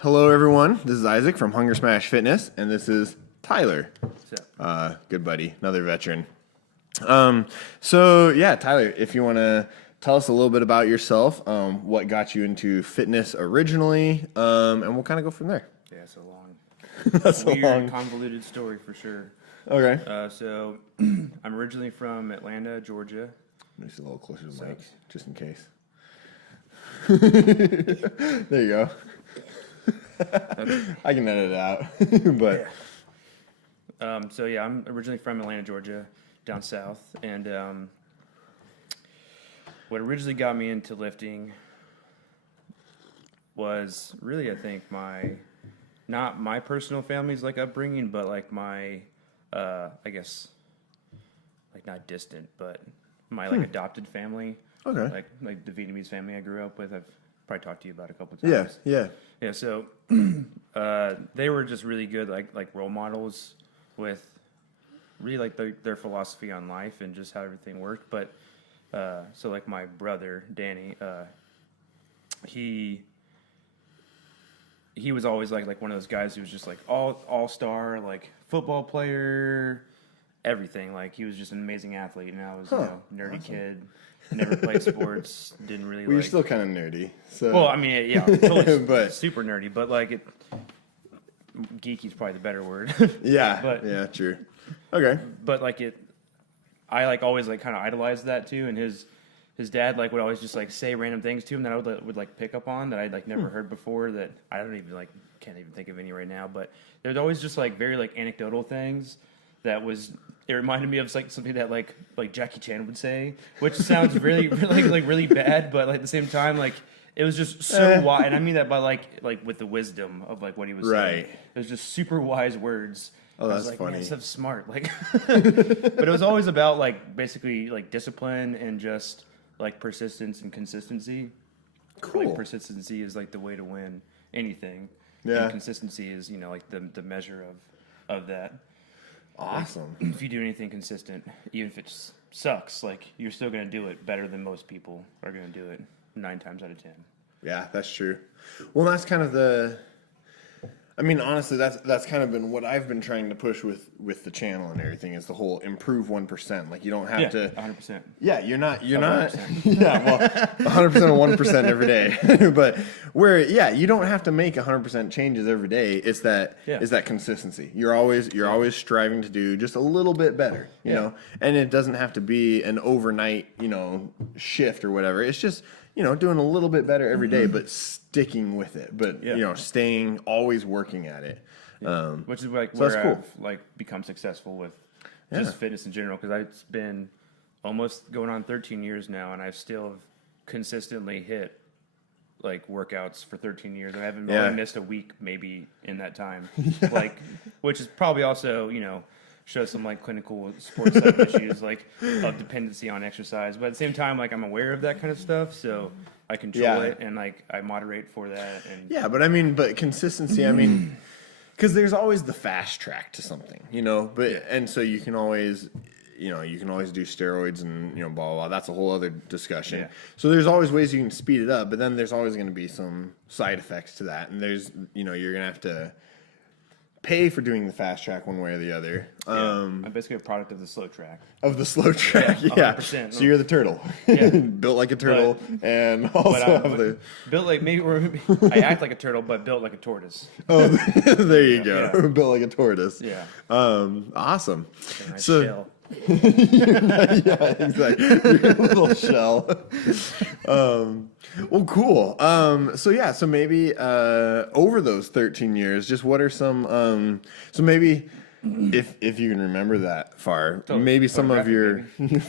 Hello, everyone. This is Isaac from Hunger Smash Fitness, and this is Tyler. Good buddy, another veteran. Tyler, if you want to tell us a little bit about yourself, what got you into fitness originally, and we'll kind of go from there. Yeah, it's a long, That's weird, a long, convoluted story for sure. Okay. I'm originally from Atlanta, Georgia. Let me see a little closer to the mic, just in case. There you go. I can edit it out, but I'm originally from Atlanta, Georgia, down south, and what originally got me into lifting was really, I think, not my personal family's like upbringing, but like my, I guess, like not distant, but my like adopted family. okay. Like the Vietnamese family I grew up with. I've probably talked to you about a couple of times. Yeah. So they were just really good, like role models with really like their philosophy on life and just how everything worked. But so like my brother Danny, he was always like one of those guys who was just like all-star, like football player, everything. Like he was just an amazing athlete, and I was nerdy kid. Never played sports. Didn't really. Well, you're still kind of nerdy. So. Well, I mean, yeah, totally but super nerdy, but like geeky's probably the better word. yeah, yeah, true. Okay. But I like always like kind of idolized that too, and his dad like would always just like say random things to him that I would like pick up on that I'd like never heard before, that I don't even like can't even think of any right now. But there's always just like very like anecdotal things that was. It reminded me of like something that like Jackie Chan would say, which sounds really really bad, but like at the same time like it was just so wise, and I mean that by like with the wisdom of like what he was saying. It was just super wise words. Oh, that's like, funny. Man, stuff smart, like, but it was always about like basically like discipline and just like persistence and consistency. Cool. Like persistency is like the way to win anything. Yeah. And consistency is like the measure of that. Awesome. Like, if you do anything consistent, even if it sucks, like you're still going to do it better than most people are going to do it 9 times out of 10. Yeah, that's true. Well, that's kind of I mean, honestly, that's kind of been what I've been trying to push with the channel and everything, is the whole improve 1%. Like you don't have to 100%. Yeah, you're not 100%. Yeah, well, 100% of 1% every day. But you don't have to make 100% changes every day. It's that consistency. You're always striving to do just a little bit better, you know. And it doesn't have to be an overnight, shift or whatever. It's just doing a little bit better every day, but sticking with it. But staying, always working at it. Which is like so where that's cool. I've like become successful with just fitness in general, because it's been almost going on 13 years now, and I've still consistently hit like workouts for 13 years. I haven't really missed a week maybe in that time, like, which is probably also shows some like clinical sports type issues like of dependency on exercise, but at the same time like I'm aware of that kind of stuff, so I control it and like I moderate for that. And but consistency, because there's always the fast track to something, and so you can always do steroids and blah blah blah. That's a whole other discussion. So there's always ways you can speed it up, but then there's always going to be some side effects to that, and there's you're gonna have to pay for doing the fast track one way or the other. I'm basically a product of the slow track. Of the slow track, yeah. 100%. So you're the turtle. Built like a turtle, and also built like I act like a turtle, but built like a tortoise. Oh, there you go. Yeah. Built like a tortoise. Yeah. Awesome. A nice so. Shell. Yeah, exactly. Your little shell. Well, cool. So maybe over those 13 years, just what are some so maybe if you can remember that far, maybe some of your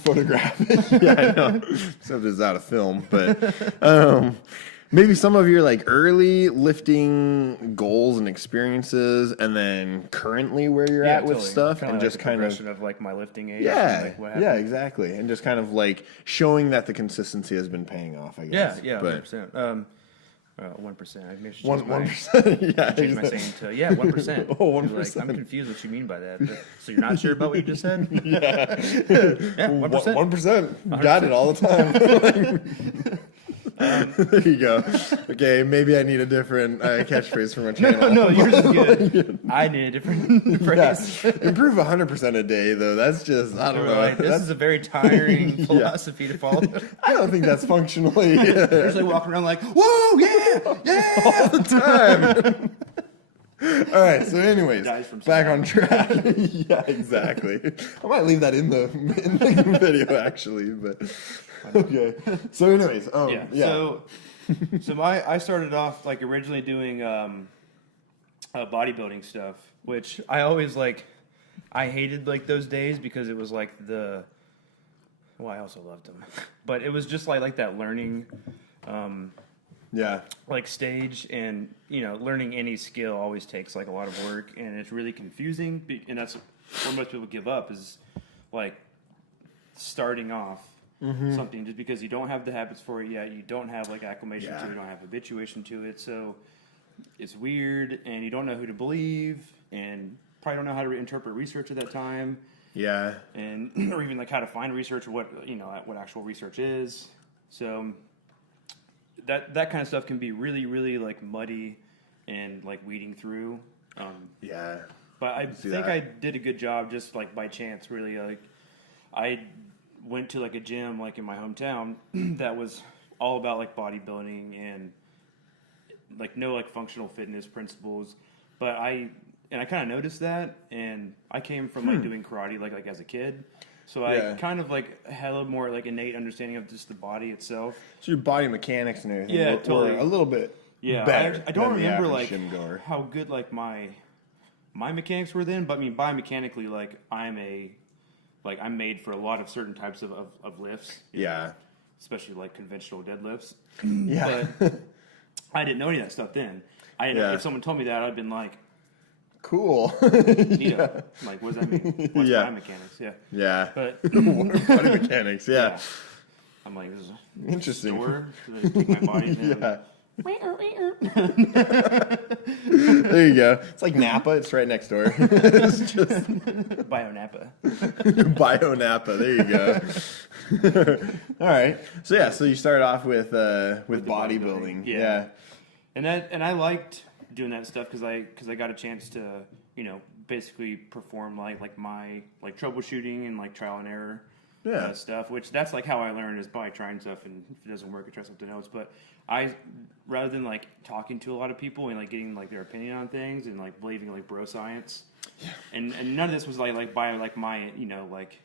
photographic. Yeah, I know. Except it's out of film, but maybe some of your like early lifting goals and experiences, and then currently where you're at with stuff, and like just kind of like my lifting age. Yeah, and like what happened. Exactly, and just kind of like showing that the consistency has been paying off. I guess. Yeah, but 100%. 1%. I maybe should 1%. Yeah, change my saying to 1%. Oh, 1%. Like, I'm confused what you mean by that. So you're not sure about what you just said? Yeah, 1%. 1%. Got it all the time. There you go. Okay, maybe I need a different catchphrase for my channel. No, yours is good. I need a different phrase. Yeah. Improve 100% a day, though. That's just, I don't know. Like, this is a very tiring philosophy to follow. I don't think that's functionally. Just like walking around like, whoa, yeah, all the time. All right, so anyways, back on track. Yeah, exactly. I might leave that in the video, actually, but okay. So anyways, So I started off like originally doing bodybuilding stuff, which I always like. I hated like those days because it was like I also loved them, but it was just like that learning. Like stage, and learning any skill always takes like a lot of work, and it's really confusing, and that's where most people give up, is like starting off something, just because you don't have the habits for it yet, you don't have like acclimation to it, you don't have habituation to it, so it's weird, and you don't know who to believe, and probably don't know how to interpret research at that time, and or even like how to find research, or what actual research is. So that kind of stuff can be really, really like muddy and like weeding through. But I think I did a good job, just like by chance, really. Like I went to like a gym like in my hometown that was all about like bodybuilding and like no like functional fitness principles. But I kind of noticed that, and I came from like doing karate like as a kid. So I kind of like had a little more like innate understanding of just the body itself. So your body mechanics and everything totally. were a little bit better. I don't remember like how good like my mechanics were then, but I mean biomechanically like I'm made for a lot of certain types of lifts. Especially like conventional deadlifts. But I didn't know any of that stuff then. I didn't know, if someone told me that, I'd been like, cool. Like, what does that mean? What's biomechanics? But body mechanics, I'm like, this is interesting. Store. Take my body down. There you go. It's like Napa. It's right next door. It's just Bio Napa. Bio Napa. There you go. All right. So you started off with bodybuilding. And I liked doing that stuff because I got a chance to basically perform like my like troubleshooting and like trial and error stuff, which that's like how I learned, is by trying stuff, and if it doesn't work, I try something else. But I, rather than like talking to a lot of people and like getting like their opinion on things and like believing like bro science, and none of this was like by like my like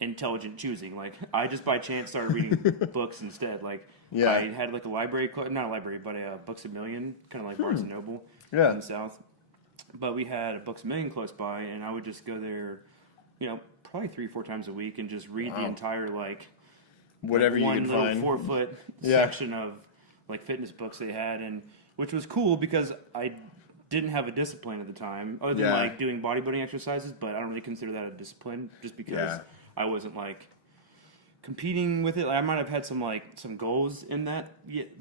intelligent choosing. Like I just by chance started reading books instead. Like I had like a library, not a library, but a Books a Million, kind of like Barnes and Noble in the South. But we had a Books a Million close by, and I would just go there, probably 3-4 times a week, and just read the entire like whatever you one could little find 4-foot section of like fitness books they had, and which was cool because I didn't have a discipline at the time, other than like doing bodybuilding exercises. But I don't really consider that a discipline, just because I wasn't like competing with it. Like, I might have had some goals in that,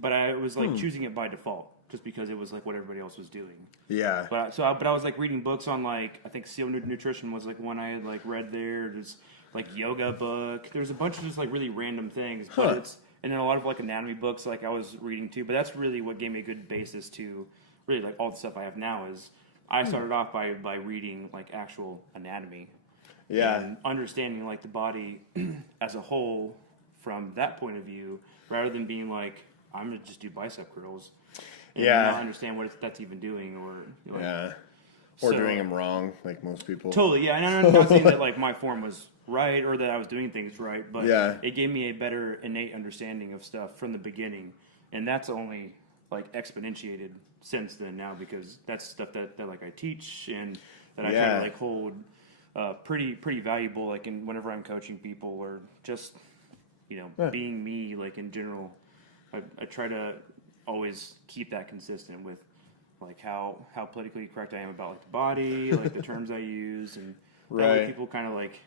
but I was like choosing it by default, just because it was like what everybody else was doing. But I was like reading books on like, I think SEAL Nutrition was like one I had like read there. There's like yoga book. There's a bunch of just like really random things. But and then a lot of like anatomy books like I was reading too. But that's really what gave me a good basis to really like all the stuff I have now. Is I started off by reading like actual anatomy. And understanding like the body as a whole from that point of view, rather than being like, I'm gonna just do bicep curls and not understand what that's even doing, or or doing them wrong, like most people. Totally, and I'm not saying that like my form was right or that I was doing things right, but it gave me a better innate understanding of stuff from the beginning, and that's only like exponentiated since then now, because that's stuff that like I teach and that I try to like hold pretty valuable, like whenever I'm coaching people, or just being me, like in general. I try to always keep that consistent with like how politically correct I am about like the body, like the terms I use, and that way people kind of like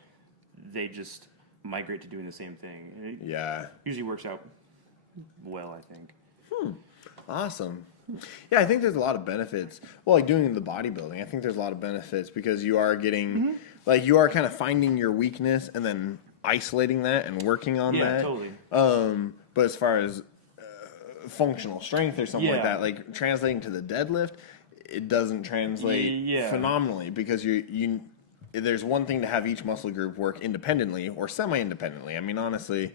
they just migrate to doing the same thing. And it usually works out well, I think. Awesome. Yeah, I think there's a lot of benefits. Well, like doing the bodybuilding, I think there's a lot of benefits because you are getting like you are kind of finding your weakness and then isolating that and working on that. Yeah, totally. But as far as functional strength or something like Yeah. that. Like translating to the deadlift, it doesn't translate phenomenally because you there's one thing to have each muscle group work independently or semi-independently. I mean, honestly,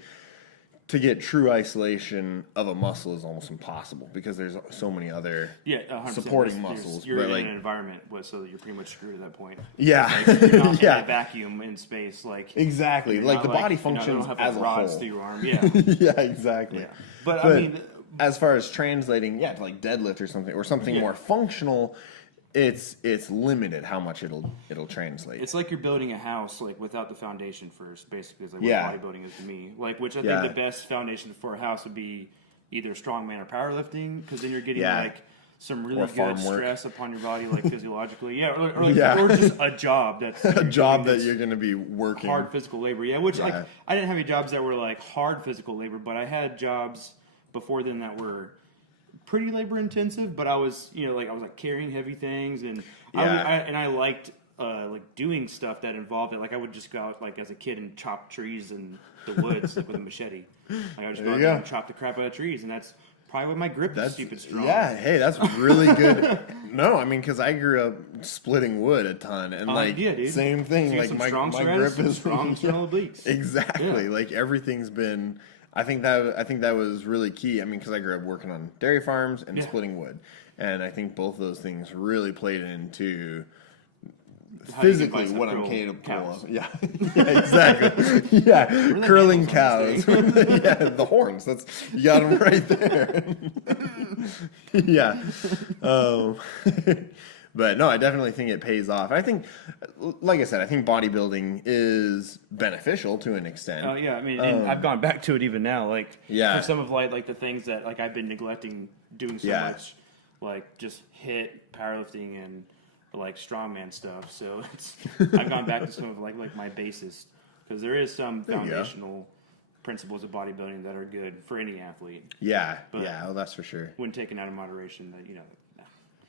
to get true isolation of a muscle is almost impossible because there's so many other 100%. supporting muscles. You're but in like, an environment so that you're pretty much screwed at that point. Yeah, Like, you're not yeah, in a vacuum in space. Like exactly. Like the body functions have, as a rods whole. through your arm. Yeah, Yeah, exactly. yeah. But I mean, as far as translating, to like deadlift or something more functional, it's limited how much it'll translate. it's like you're building a house like without the foundation first. Basically, is like what bodybuilding is to me. Like, which I think the best foundation for a house would be either strongman or powerlifting, because then you're getting like some really good stress upon your body, like physiologically. Or just a job that's a job that you're going to be working hard physical labor. Like I didn't have any jobs that were like hard physical labor, but I had jobs before then that were pretty labor intensive. But I was carrying heavy things, and I liked like doing stuff that involved it. Like I would just go out like as a kid and chop trees in the woods like with a machete. Like I would just go out there and chop the crap out of trees, and that's probably why my grip is stupid strong. Yeah, hey, that's really good. No, I mean, because I grew up splitting wood a ton, and same thing. Like my grip is strong obliques. Exactly. Yeah. Like everything's been. I think that was really key. I mean, because I grew up working on dairy farms and splitting wood, and I think both of those things really played into physically what I'm capable of. Yeah, exactly. Yeah, curling cows. The horns. You got them right there. Yeah. But no, I definitely think it pays off. I think, like I said, I think bodybuilding is beneficial to an extent. Oh yeah, I mean, and I've gone back to it even now. Like, for some of like the things that like I've been neglecting doing so much, like just HIIT, powerlifting, and like strongman stuff. So I've gone back to some of like my basis, because there is some foundational principles of bodybuilding that are good for any athlete. Yeah, well, that's for sure. When taken out of moderation,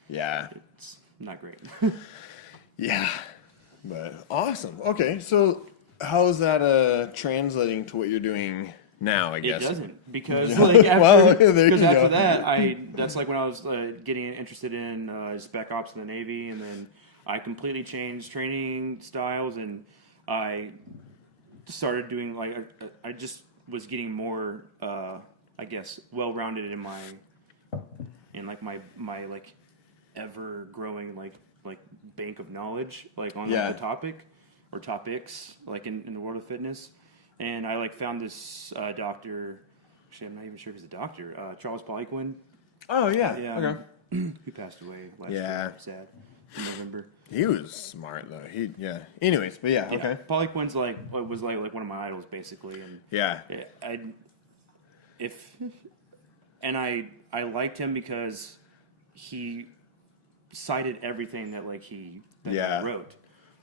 it's not great. Yeah, but awesome. Okay, so how is that translating to what you're doing now? I guess it doesn't, because like after that, that's like when I was getting interested in spec ops in the Navy, and then I completely changed training styles, and I started doing like I just was getting more I guess well-rounded in my like ever growing like bank of knowledge like on the topic or topics like in the world of fitness. And I like found this doctor. Actually, I'm not even sure if he's a doctor. Charles Poliquin. Oh yeah. Okay. He passed away last year. Sad. In November. He was smart though. Anyways, but okay. Poliquin's was like one of my idols basically, and I liked him because he cited everything that he wrote.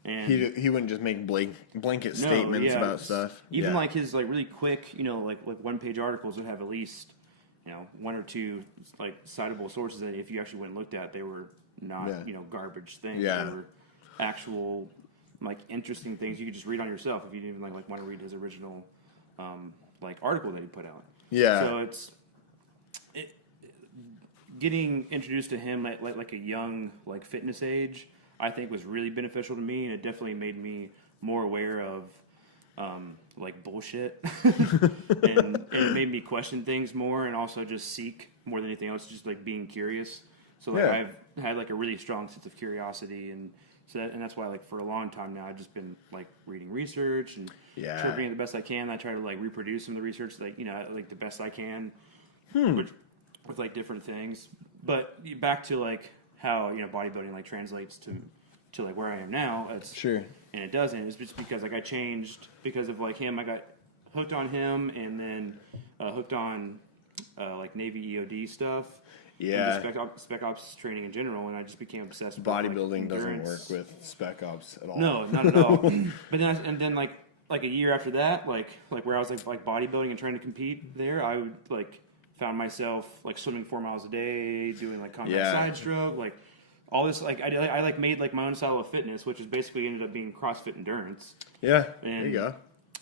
And he wouldn't just make blanket statements about stuff. Even like his like really quick, like 1-page articles would have at least one or two like citable sources that if you actually went and looked at, they were not garbage things. They were actual like interesting things you could just read on yourself if you didn't even like want to read his original like article that he put out. Yeah. So it's getting introduced to him at like a young like fitness age, I think was really beneficial to me, and it definitely made me more aware of like bullshit, and it made me question things more, and also just seek more than anything else, just like being curious. So like I've had like a really strong sense of curiosity, and and that's why like for a long time now I've just been like reading research and interpreting it the best I can. I try to like reproduce some of the research like like the best I can, with like different things. But back to like how bodybuilding like translates to like where I am now. It's sure, and it doesn't. It's just because like I changed because of like him. I got hooked on him, and then hooked on like Navy EOD stuff. Yeah, spec ops training in general, and I just became obsessed with bodybuilding. Doesn't work with spec ops at all. No, not at all. But then like a year after that, like where I was like bodybuilding and trying to compete there, I would like found myself like swimming 4 miles a day, doing like combat side stroke, like all this. Like I like made like my own style of fitness, which is basically ended up being CrossFit endurance. Yeah, and there you go.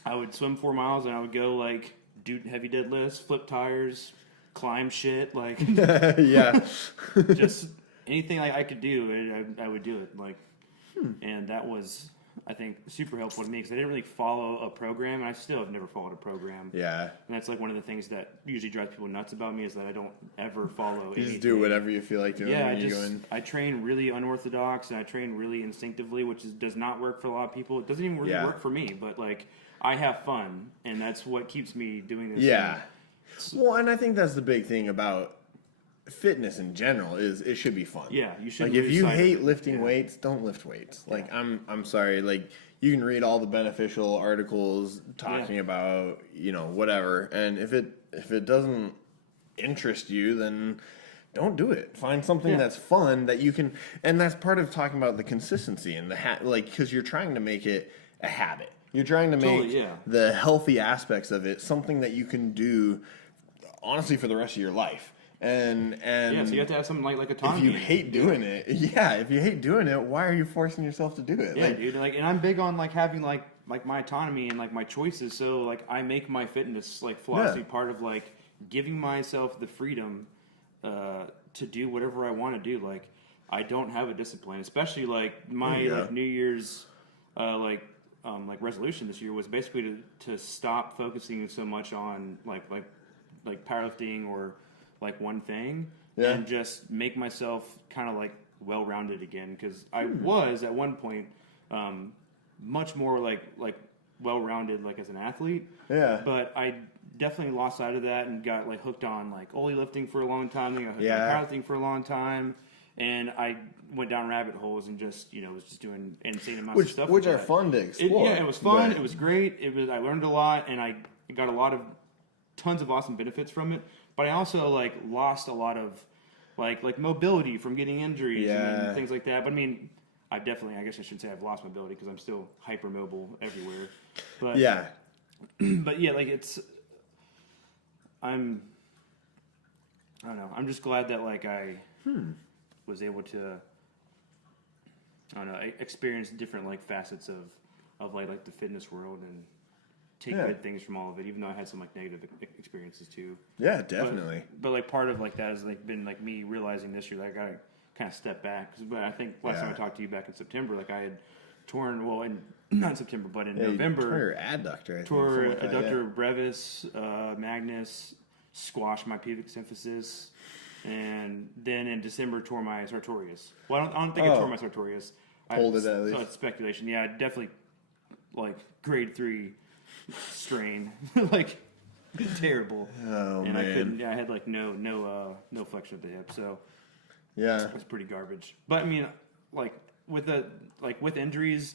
I would swim 4 miles, and I would go like do heavy deadlifts, flip tires, climb shit, like Yeah. just anything I could do, I would do it. Like, and that was, I think, super helpful to me because I didn't really follow a program, and I still have never followed a program. Yeah. And that's like one of the things that usually drives people nuts about me is that I don't ever follow You anything. just do whatever you feel like doing. Yeah, when you go in. I train really unorthodox and I train really instinctively, which does not work for a lot of people. It doesn't even really work for me, but like I have fun, and that's what keeps me doing this. Yeah. Well, and I think that's the big thing about fitness in general is it should be fun. Yeah, you should. Like if you hate lifting weights, don't lift weights. Like I'm sorry. Like you can read all the beneficial articles talking about whatever, and if it doesn't interest you, then don't do it. Find something that's fun that you can, and that's part of talking about the consistency and the because you're trying to make it a habit. You're trying to make the healthy aspects of it something that you can do, honestly, for the rest of your life. And so you have to have something like autonomy. If you hate doing it, if you hate doing it, why are you forcing yourself to do it? Yeah, dude. Like, and I'm big on like having like my autonomy and like my choices. So like I make my fitness like philosophy part of like giving myself the freedom to do whatever I want to do. Like I don't have a discipline, especially like my like New Year's like resolution this year was basically to stop focusing so much on like powerlifting or like one thing and just make myself kind of like well-rounded again, because I was at one point much more like well-rounded like as an athlete, but I definitely lost sight of that and got like hooked on like only lifting for a long time, then got hooked on powerlifting for a long time, and I went down rabbit holes and just was just doing insane amounts of stuff which are fun to explore. It was fun, it was great, I learned a lot, and I got tons of awesome benefits from it. But I also like lost a lot of like mobility from getting injuries and things like that. But I mean, I guess I shouldn't say I've lost mobility because I'm still hypermobile everywhere. But but yeah, like I don't know. I'm just glad that like I was able to experience different like facets of like the fitness world and take good things from all of it, even though I had some like negative experiences too. Yeah, definitely. But like part of like that has like been like me realizing this year that I gotta kind of step back. But I think last time I talked to you back in September, like I had torn not in September, but in November. You tore your adductor. Tore adductor brevis, magnus, squashed my pubic symphysis, and then in December tore my sartorius. Well, I don't think I tore my sartorius. Pulled it at least. So it's speculation. Yeah, definitely like grade 3. Strain, like terrible. Oh, and man. I had like no flexion of the hip, so it was pretty garbage. But I mean, like with injuries,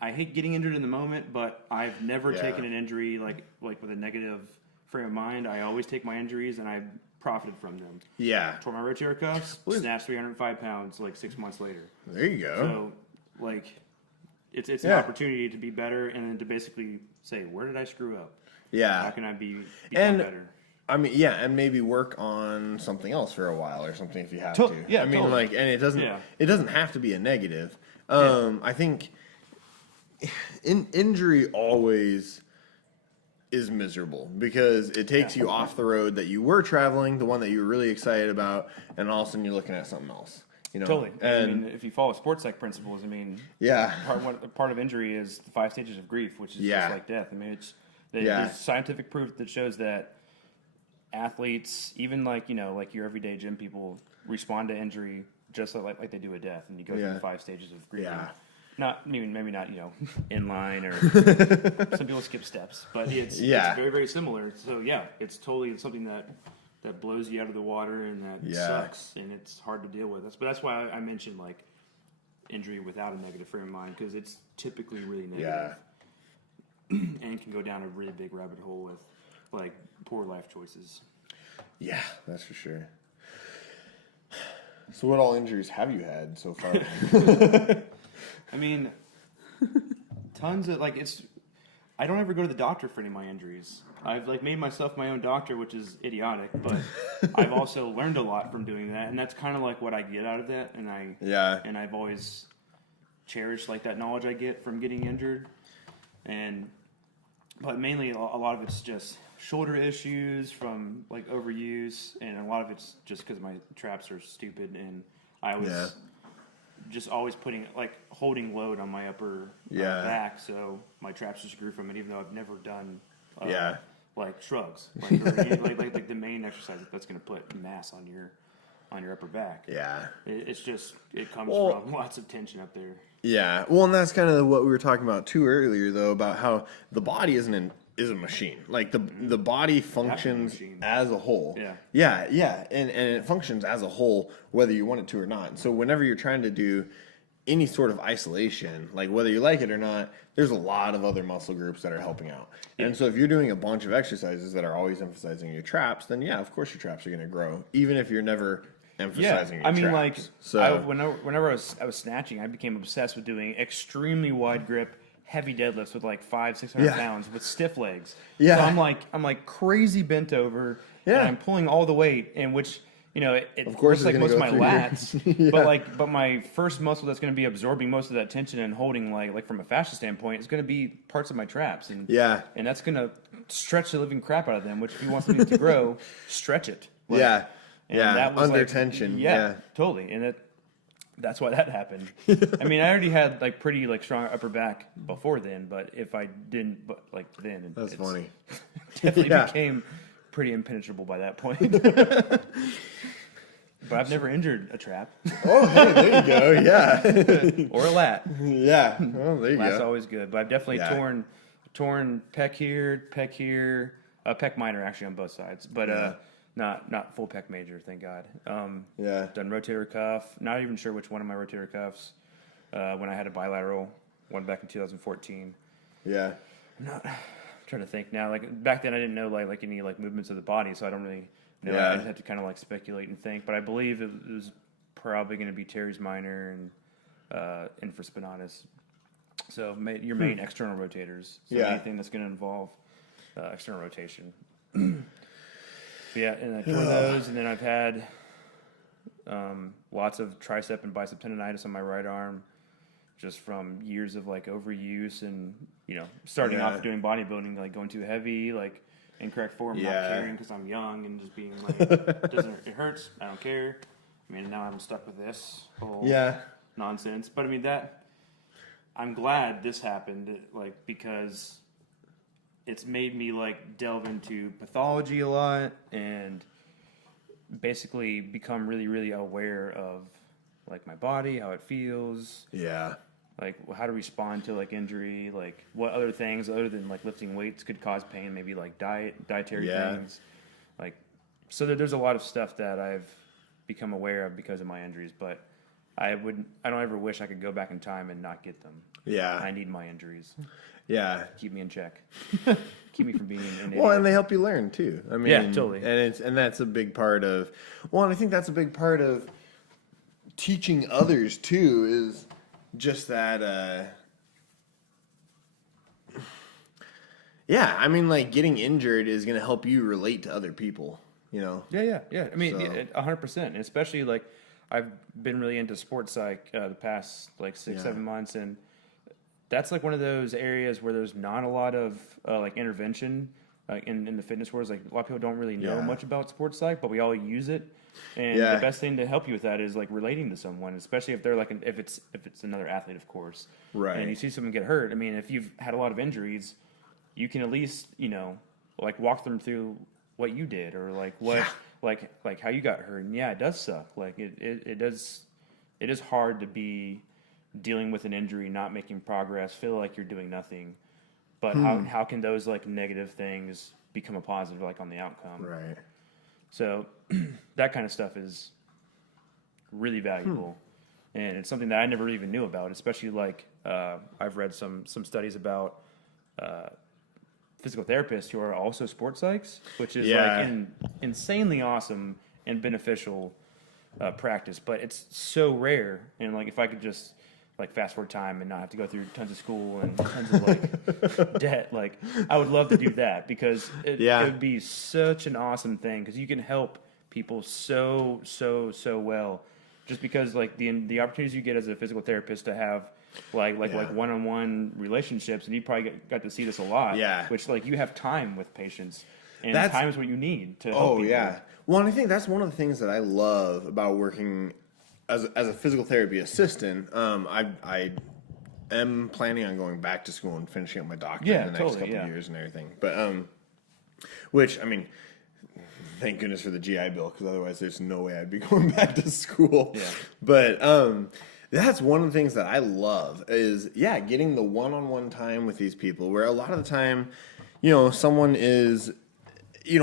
I hate getting injured in the moment, but I've never taken an injury like with a negative frame of mind. I always take my injuries and I profited from them. Yeah. Tore my rotator cuffs, snatched 305 pounds like 6 months later. There you go. So like it's an opportunity to be better and then to basically say, where did I screw up? Yeah. How can I become better? I mean, and maybe work on something else for a while or something if you have to. Yeah, I mean, totally. like, and it doesn't have to be a negative. I think injury always is miserable because it takes you off the road that you were traveling, the one that you were really excited about, and all of a sudden you're looking at something else. Totally. And I mean, if you follow sports psych principles, I mean, part of injury is the 5 stages of grief, which is just like death. I mean, there's scientific proof that shows that athletes, even like like your everyday gym people, respond to injury just like they do a death, and you go through the 5 stages of grief. Yeah. Maybe not in line or some people skip steps, but it's very, very similar. So it's totally something that blows you out of the water and that sucks and it's hard to deal with. But that's why I mentioned like injury without a negative frame of mind, because it's typically really negative and can go down a really big rabbit hole with like poor life choices. Yeah, that's for sure. So what all injuries have you had so far? I mean, tons of I don't ever go to the doctor for any of my injuries. I've like made myself my own doctor, which is idiotic, but I've also learned a lot from doing that, and that's kind of like what I get out of that. And I've always cherished like that knowledge I get from getting injured, but mainly a lot of it's just shoulder issues from like overuse, and a lot of it's just because my traps are stupid, and I was just always holding load on my upper back, so my traps just grew from it, even though I've never done like shrugs, like the main exercise that's going to put mass on your upper back. Yeah, it comes from lots of tension up there. Yeah, well, and that's kind of what we were talking about too earlier, though, about how the body is a machine. Like the body functions as a whole. Yeah, and it functions as a whole whether you want it to or not. So whenever you're trying to do any sort of isolation, like whether you like it or not, there's a lot of other muscle groups that are helping out. And so if you're doing a bunch of exercises that are always emphasizing your traps, then of course your traps are going to grow, even if you're never emphasizing your traps. Whenever I was snatching, I became obsessed with doing extremely wide grip, heavy deadlifts with like 500-600 pounds with stiff legs. So I'm like crazy bent over, and I'm pulling all the weight, in which it of course looks like most of my lats, but my first muscle that's going to be absorbing most of that tension and holding like from a fascia standpoint is going to be parts of my traps, and that's going to stretch the living crap out of them. Which if you want something to grow, stretch it. And that was under tension. Yeah, totally. And that's why that happened. I mean, I already had like pretty strong upper back before then, but if I didn't, then that's funny. Definitely became pretty impenetrable by that point. But I've never injured a trap. Oh, hey, there you go. Yeah. Or a lat. Yeah. Oh, there you go. Lat's always good, but I've definitely torn pec here, pec minor actually on both sides, but not full pec major, thank God. Done rotator cuff. Not even sure which one of my rotator cuffs. When I had a bilateral one back in 2014. Yeah. I'm trying to think now. Like back then, I didn't know like any movements of the body, so I don't really know. I just had to kind of speculate and think. But I believe it was probably going to be teres minor and infraspinatus. So your main external rotators. So anything that's going to involve external rotation. And I tore those, and then I've had lots of tricep and bicep tendonitis on my right arm, just from years of overuse and starting off doing bodybuilding, going too heavy, incorrect form, not caring because I'm young and just being it hurts, I don't care. I mean, now I'm stuck with this whole nonsense. But I mean I'm glad this happened, because it's made me delve into pathology a lot and basically become really, really aware of my body, how it feels. Yeah. How to respond to injury, what other things other than lifting weights could cause pain, maybe dietary things. So there's a lot of stuff that I've become aware of because of my injuries, but I don't ever wish I could go back in time and not get them. Yeah. I need my injuries. Yeah. Keep me in check. Keep me from being an idiot. Well, and they help you learn too. I mean, totally. And that's a big part of, and I think that's a big part of teaching others too, is just that, I mean, getting injured is going to help you relate to other people, Yeah. I mean, 100%. And especially, I've been really into sports psych the past, 6-7 months, and that's, one of those areas where there's not a lot of, intervention in the fitness world. A lot of people don't really know much about sports psych, but we all use it. And the best thing to help you with that is relating to someone, especially if they're if it's another athlete, of course. Right. And you see someone get hurt. I mean, if you've had a lot of injuries, you can at least walk them through what you did or what how you got hurt. And it does suck. It is hard to be dealing with an injury, not making progress, feel like you're doing nothing. But how can those negative things become a positive on the outcome? Right. So that kind of stuff is really valuable, and it's something that I never even knew about. Especially I've read some studies about physical therapists who are also sports psychs, which is insanely awesome and beneficial practice. But it's so rare, and if I could just fast forward time and not have to go through tons of school and tons of debt. I would love to do that because it would be such an awesome thing because you can help people so well just because the opportunities you get as a physical therapist to have one-on-one relationships, and you probably got to see this a lot, which you have time with patients And time is what you need to help people. Yeah. Well, and I think that's one of the things that I love about working as a physical therapy assistant. I am planning on going back to school and finishing up my doctorate in the next couple of years and everything. But which, I mean, thank goodness for the GI Bill, because otherwise there's no way I'd be going back to school. Yeah. But that's one of the things that I love is, getting the one-on-one time with these people, where a lot of the time, someone is,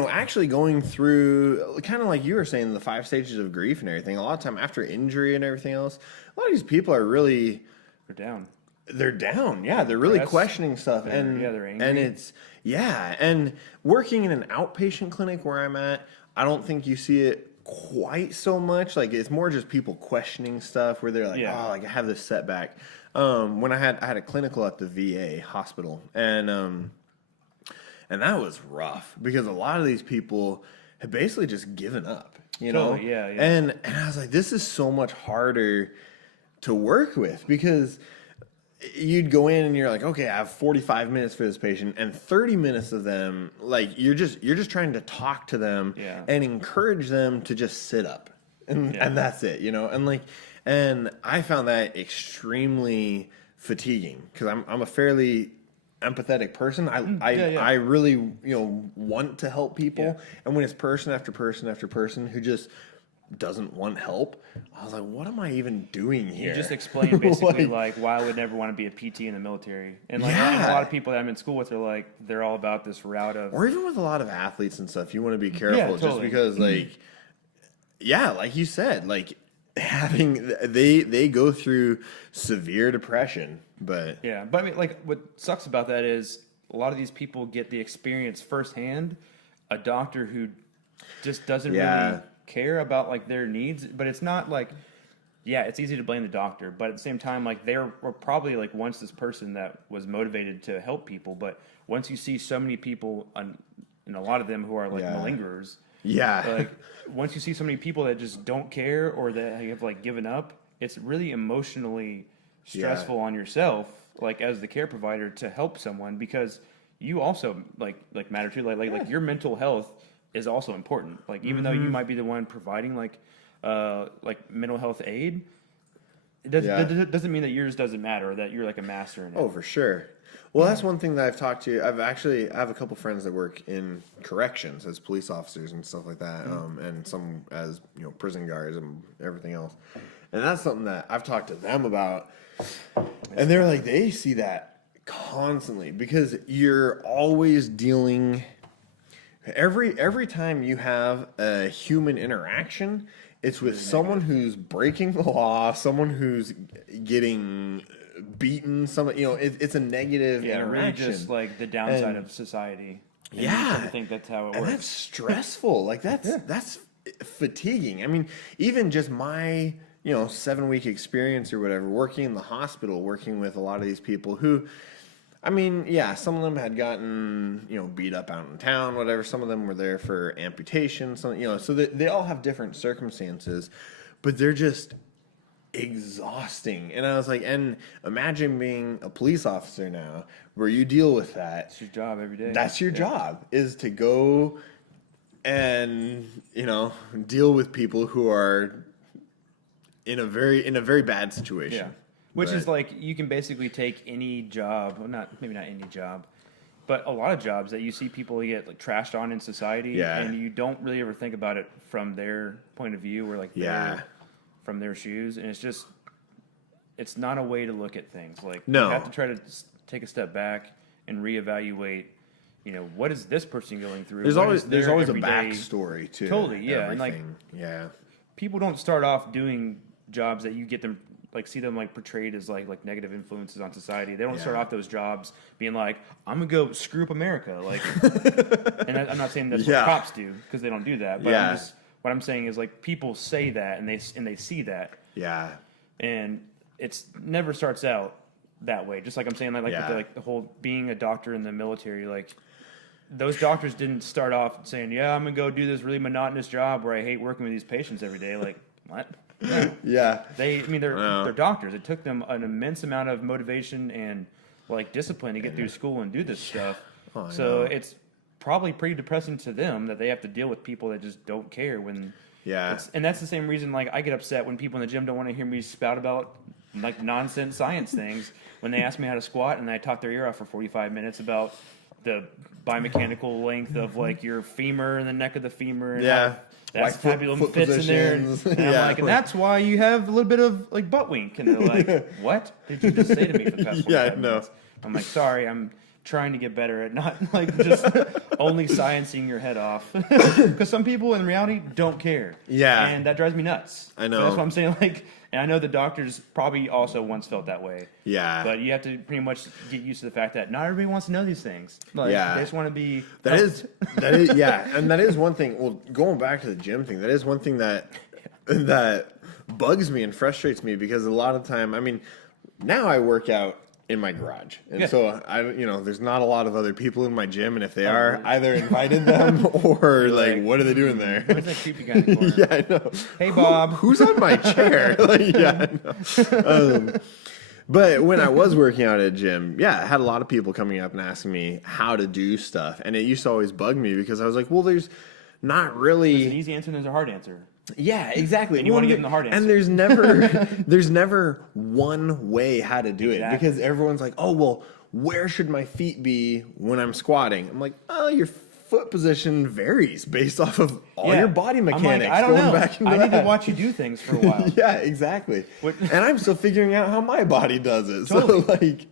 actually going through, kind of like you were saying, the 5 stages of grief and everything. A lot of time after injury and everything else, a lot of these people are really... They're down. Yeah, they're really questioning stuff. They're angry. And it's, and working in an outpatient clinic where I'm at, I don't think you see it quite so much. Like, it's more just people questioning stuff where they're like, I have this setback. When I had a clinical at the VA hospital, and that was rough because a lot of these people had basically just given up, know? And I was like, this is so much harder to work with, because you'd go in and you're like, okay, I have 45 minutes for this patient, and 30 minutes of them, like, you're just trying to talk to them and encourage them to just sit up, and that's it, and I found that extremely fatiguing, because I'm a fairly empathetic person. I really want to help people, and when it's person after person after person who just doesn't want help, I was like, what am I even doing here? You just explained basically like why I would never want to be a PT in the military. And like a lot of people that I'm in school with are like, they're all about this route of... Or even with a lot of athletes and stuff, you want to be careful just because like, like you said, like they go through severe depression, but... Yeah, but I mean, like, what sucks about that is a lot of these people get the experience firsthand, a doctor who just doesn't really care about like their needs, but it's not like, it's easy to blame the doctor, but at the same time, like, they were probably like once this person that was motivated to help people, but once you see so many people, and a lot of them who are like malingerers, like once you see so many people that just don't care or that have like given up, it's really emotionally stressful on yourself, like as the care provider, to help someone, because you also like matter too, like your mental health is also important. Like, even though you might be the one providing like mental health aid, it doesn't mean that yours doesn't matter, or that you're like a master in it. Oh, for sure. Well, that's one thing that I've talked to. I have a couple friends that work in corrections as police officers and stuff like that, and some as prison guards and everything else. And that's something that I've talked to them about, and they're like, they see that constantly, because you're always dealing. Every time you have a human interaction, it's with someone who's breaking the law, someone who's getting beaten. It's a negative interaction. Really just like the downside of society. And I think that's how it works. And that's stressful. Like that's fatiguing. I mean, even just my 7-week experience or whatever, working in the hospital, working with a lot of these people who. I mean, some of them had gotten, beat up out in town, whatever. Some of them were there for amputation, so they all have different circumstances, but they're just exhausting. And I was like, and imagine being a police officer now, where you deal with that. It's your job every day. That's your job, is to go and, deal with people who are in a very bad situation. Yeah. Which is like, you can basically take any job, well, maybe not any job, but a lot of jobs that you see people get like trashed on in society, and you don't really ever think about it from their point of view, or like from their shoes, and it's not a way to look at things. Like, you have to try to take a step back and reevaluate. What is this person going through? There's always a backstory to everything. And like people don't start off doing jobs that you get them. Like, see them like portrayed as like negative influences on society. They don't start off those jobs being like, I'm gonna go screw up America. Like, and I'm not saying that's what cops do, because they don't do that. But what I'm saying is, like, people say that and they see that. Yeah. And it's never starts out that way. Just like I'm saying, with the whole being a doctor in the military, like, those doctors didn't start off saying, I'm gonna go do this really monotonous job where I hate working with these patients every day. Like, what? They're doctors. It took them an immense amount of motivation and like discipline to get through school and do this stuff. It's probably pretty depressing to them that they have to deal with people that just don't care when. Yeah. And that's the same reason, like, I get upset when people in the gym don't want to hear me spout about, like, nonsense science things. When they ask me how to squat and I talk their ear off for 45 minutes about the biomechanical length of, like, your femur and the neck of the femur. And how that's the type of fits in there. And I'm like, and that's why you have a little bit of, like, butt wink. And they're like, what did you just say to me for the past 45 minutes? I'm like, sorry, I'm trying to get better at not like just only sciencing your head off, because some people in reality don't care. Yeah, and that drives me nuts. I know. But that's what I'm saying. Like, and I know the doctors probably also once felt that way. Yeah, but you have to pretty much get used to the fact that not everybody wants to know these things. Like, they just want to be. That is yeah, and that is one thing. Well, going back to the gym thing, that is one thing that bugs me and frustrates me, because a lot of time, I mean, now I work out in my garage, and so there's not a lot of other people in my gym, and if they are, either invited them or like, what are they doing there? Where's that creepy guy in the corner? Yeah, I know. Hey, Bob, who's on my chair? Like, yeah, I know. But when I was working out at a gym, I had a lot of people coming up and asking me how to do stuff, and it used to always bug me, because I was like, well, there's not really there's an easy answer and there's a hard answer. Yeah, exactly. And you want to give them the hard answer. And there's never one way how to do it, because everyone's like, oh, well, where should my feet be when I'm squatting? I'm like, oh, your foot position varies based off of all your body mechanics. I don't know. Back into I need to watch you do things for a while. Yeah, exactly. And I'm still figuring out how my body does it. Totally. So, like,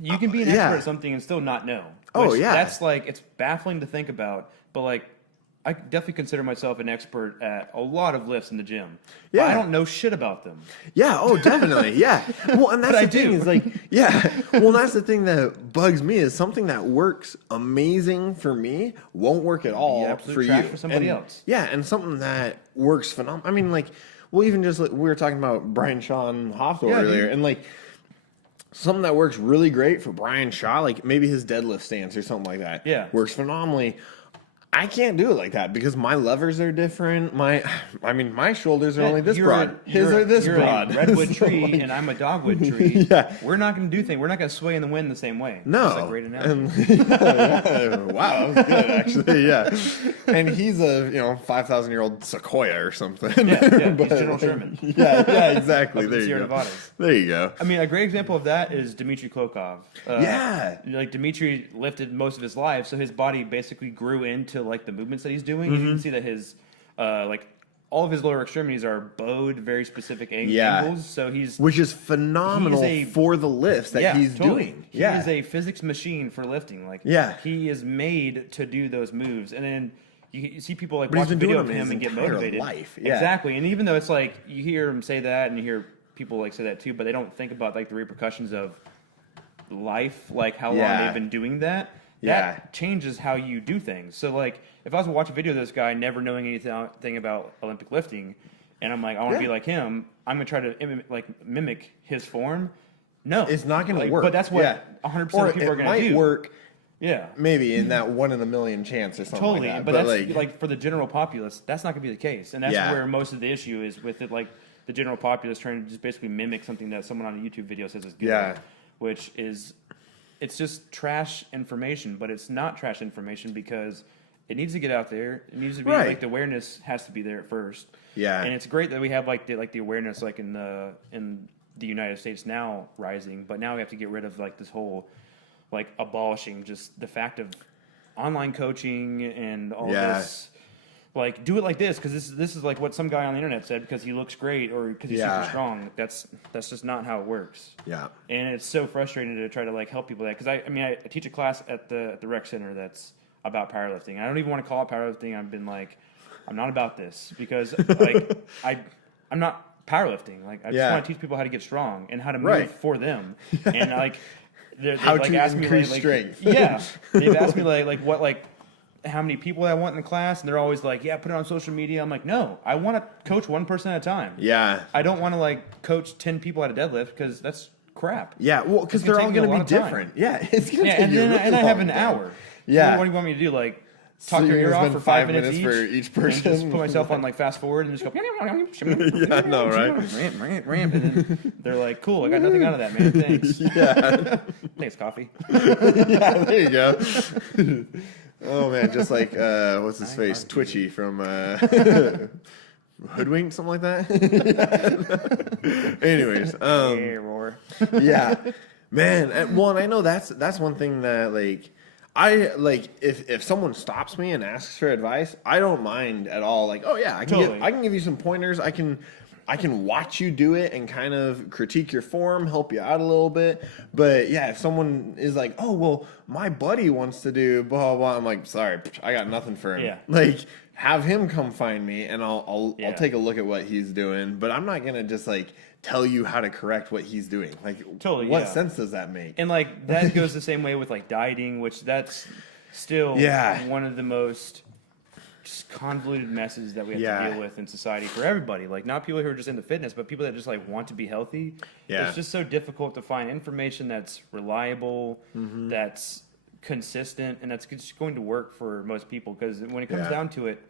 you can be an expert at something and still not know. That's like, it's baffling to think about, but like, I definitely consider myself an expert at a lot of lifts in the gym. Yeah. But I don't know shit about them. Yeah, oh, definitely, yeah. Well, and that's the thing is, like, well, that's the thing that bugs me, is something that works amazing for me won't work at all for you. For somebody else. Yeah, and something that works phenomenal. I mean, like, well, even just, like, we were talking about Brian Shaw and Hofstra earlier, and, like, something that works really great for Brian Shaw, like maybe his deadlift stance or something like that, works phenomenally. I can't do it like that, because my levers are different. My shoulders are only this broad. His are this broad. A redwood tree, and I'm a dogwood tree. We're not going to do things. We're not going to sway in the wind the same way. No. That's a great analogy. Wow, that was good, actually. Yeah. And he's a 5,000-year-old sequoia or something. Yeah, he's General Sherman. Yeah, exactly. There you go. Nevadas. There you go. I mean, a great example of that is Dmitry Klokov. Like, Dmitry lifted most of his life, so his body basically grew into like the movements that he's doing. And you can see that his like all of his lower extremities are bowed very specific angles. So which is phenomenal for the lifts that he's doing. He is a physics machine for lifting. Like, he is made to do those moves. And then you see people like watch a video of him and get motivated. Exactly. And even though it's like you hear him say that, and you hear people like say that too, but they don't think about like the repercussions of life, like how long they've been doing that. That changes how you do things. So, like, if I was to watch a video of this guy never knowing anything about Olympic lifting, and I'm like, I want to be like him, I'm going to try to mimic his form. No. It's not going to work. But that's what 100% of people are going to do. It might work. Yeah. Maybe in that 1 in a million chance or something like that. But that's like for the general populace, that's not going to be the case. And that's where most of the issue is with it, like the general populace trying to just basically mimic something that someone on a YouTube video says is good. Which is... It's just trash information, but it's not trash information because it needs to get out there. It needs to be like the awareness has to be there at first. Yeah, and it's great that we have like the awareness like in the United States now rising, but now we have to get rid of like this whole like abolishing just the fact of online coaching and all this. Like, do it like this because this is like what some guy on the internet said because he looks great or because he's super strong. That's just not how it works. Yeah, and it's so frustrating to try to like help people that because I teach a class at the rec center that's about powerlifting. I don't even want to call it powerlifting. I've been like, I'm not about this because like I'm not powerlifting. Like I just want to teach people how to get strong and how to move for them and like how to ask increase me strength. They've asked me like what like. How many people I want in the class, and they're always like, put it on social media. I'm like, no, I want to coach one person at a time. Yeah. I don't want to, like, coach 10 people at a deadlift, because that's crap. Yeah, well, because they're all going to be different. Yeah, it's going to take you and I have an hour. Yeah. What do you want me to do, like, talk your ear off for 5 minutes for each person? And just put myself on, like, fast forward and just go, yeah, I know, right? Ramp, and then they're like, cool, I got nothing out of that, man, thanks. Yeah. Thanks, coffee. Yeah, there you go. Oh man, just like what's his face, Twitchy from Hoodwink, something like that. Anyways, Roar. yeah, man. Well, and I know that's one thing that like I like if someone stops me and asks for advice, I don't mind at all. Like, oh yeah, I can give you some pointers. I can watch you do it and kind of critique your form, help you out a little bit. But yeah, if someone is like, oh well, my buddy wants to do blah blah blah, I'm like, sorry, I got nothing for him. Yeah. Like, have him come find me and I'll take a look at what he's doing. But I'm not gonna just like tell you how to correct what he's doing. Like, Totally, what yeah. sense does that make? And like that goes the same way with like dieting, which that's still one of the most just convoluted messes that we have to deal with in society for everybody. Like, not people who are just into fitness, but people that just like want to be healthy. Yeah. It's just so difficult to find information that's reliable, that's consistent, and that's just going to work for most people. Because when it comes down to it,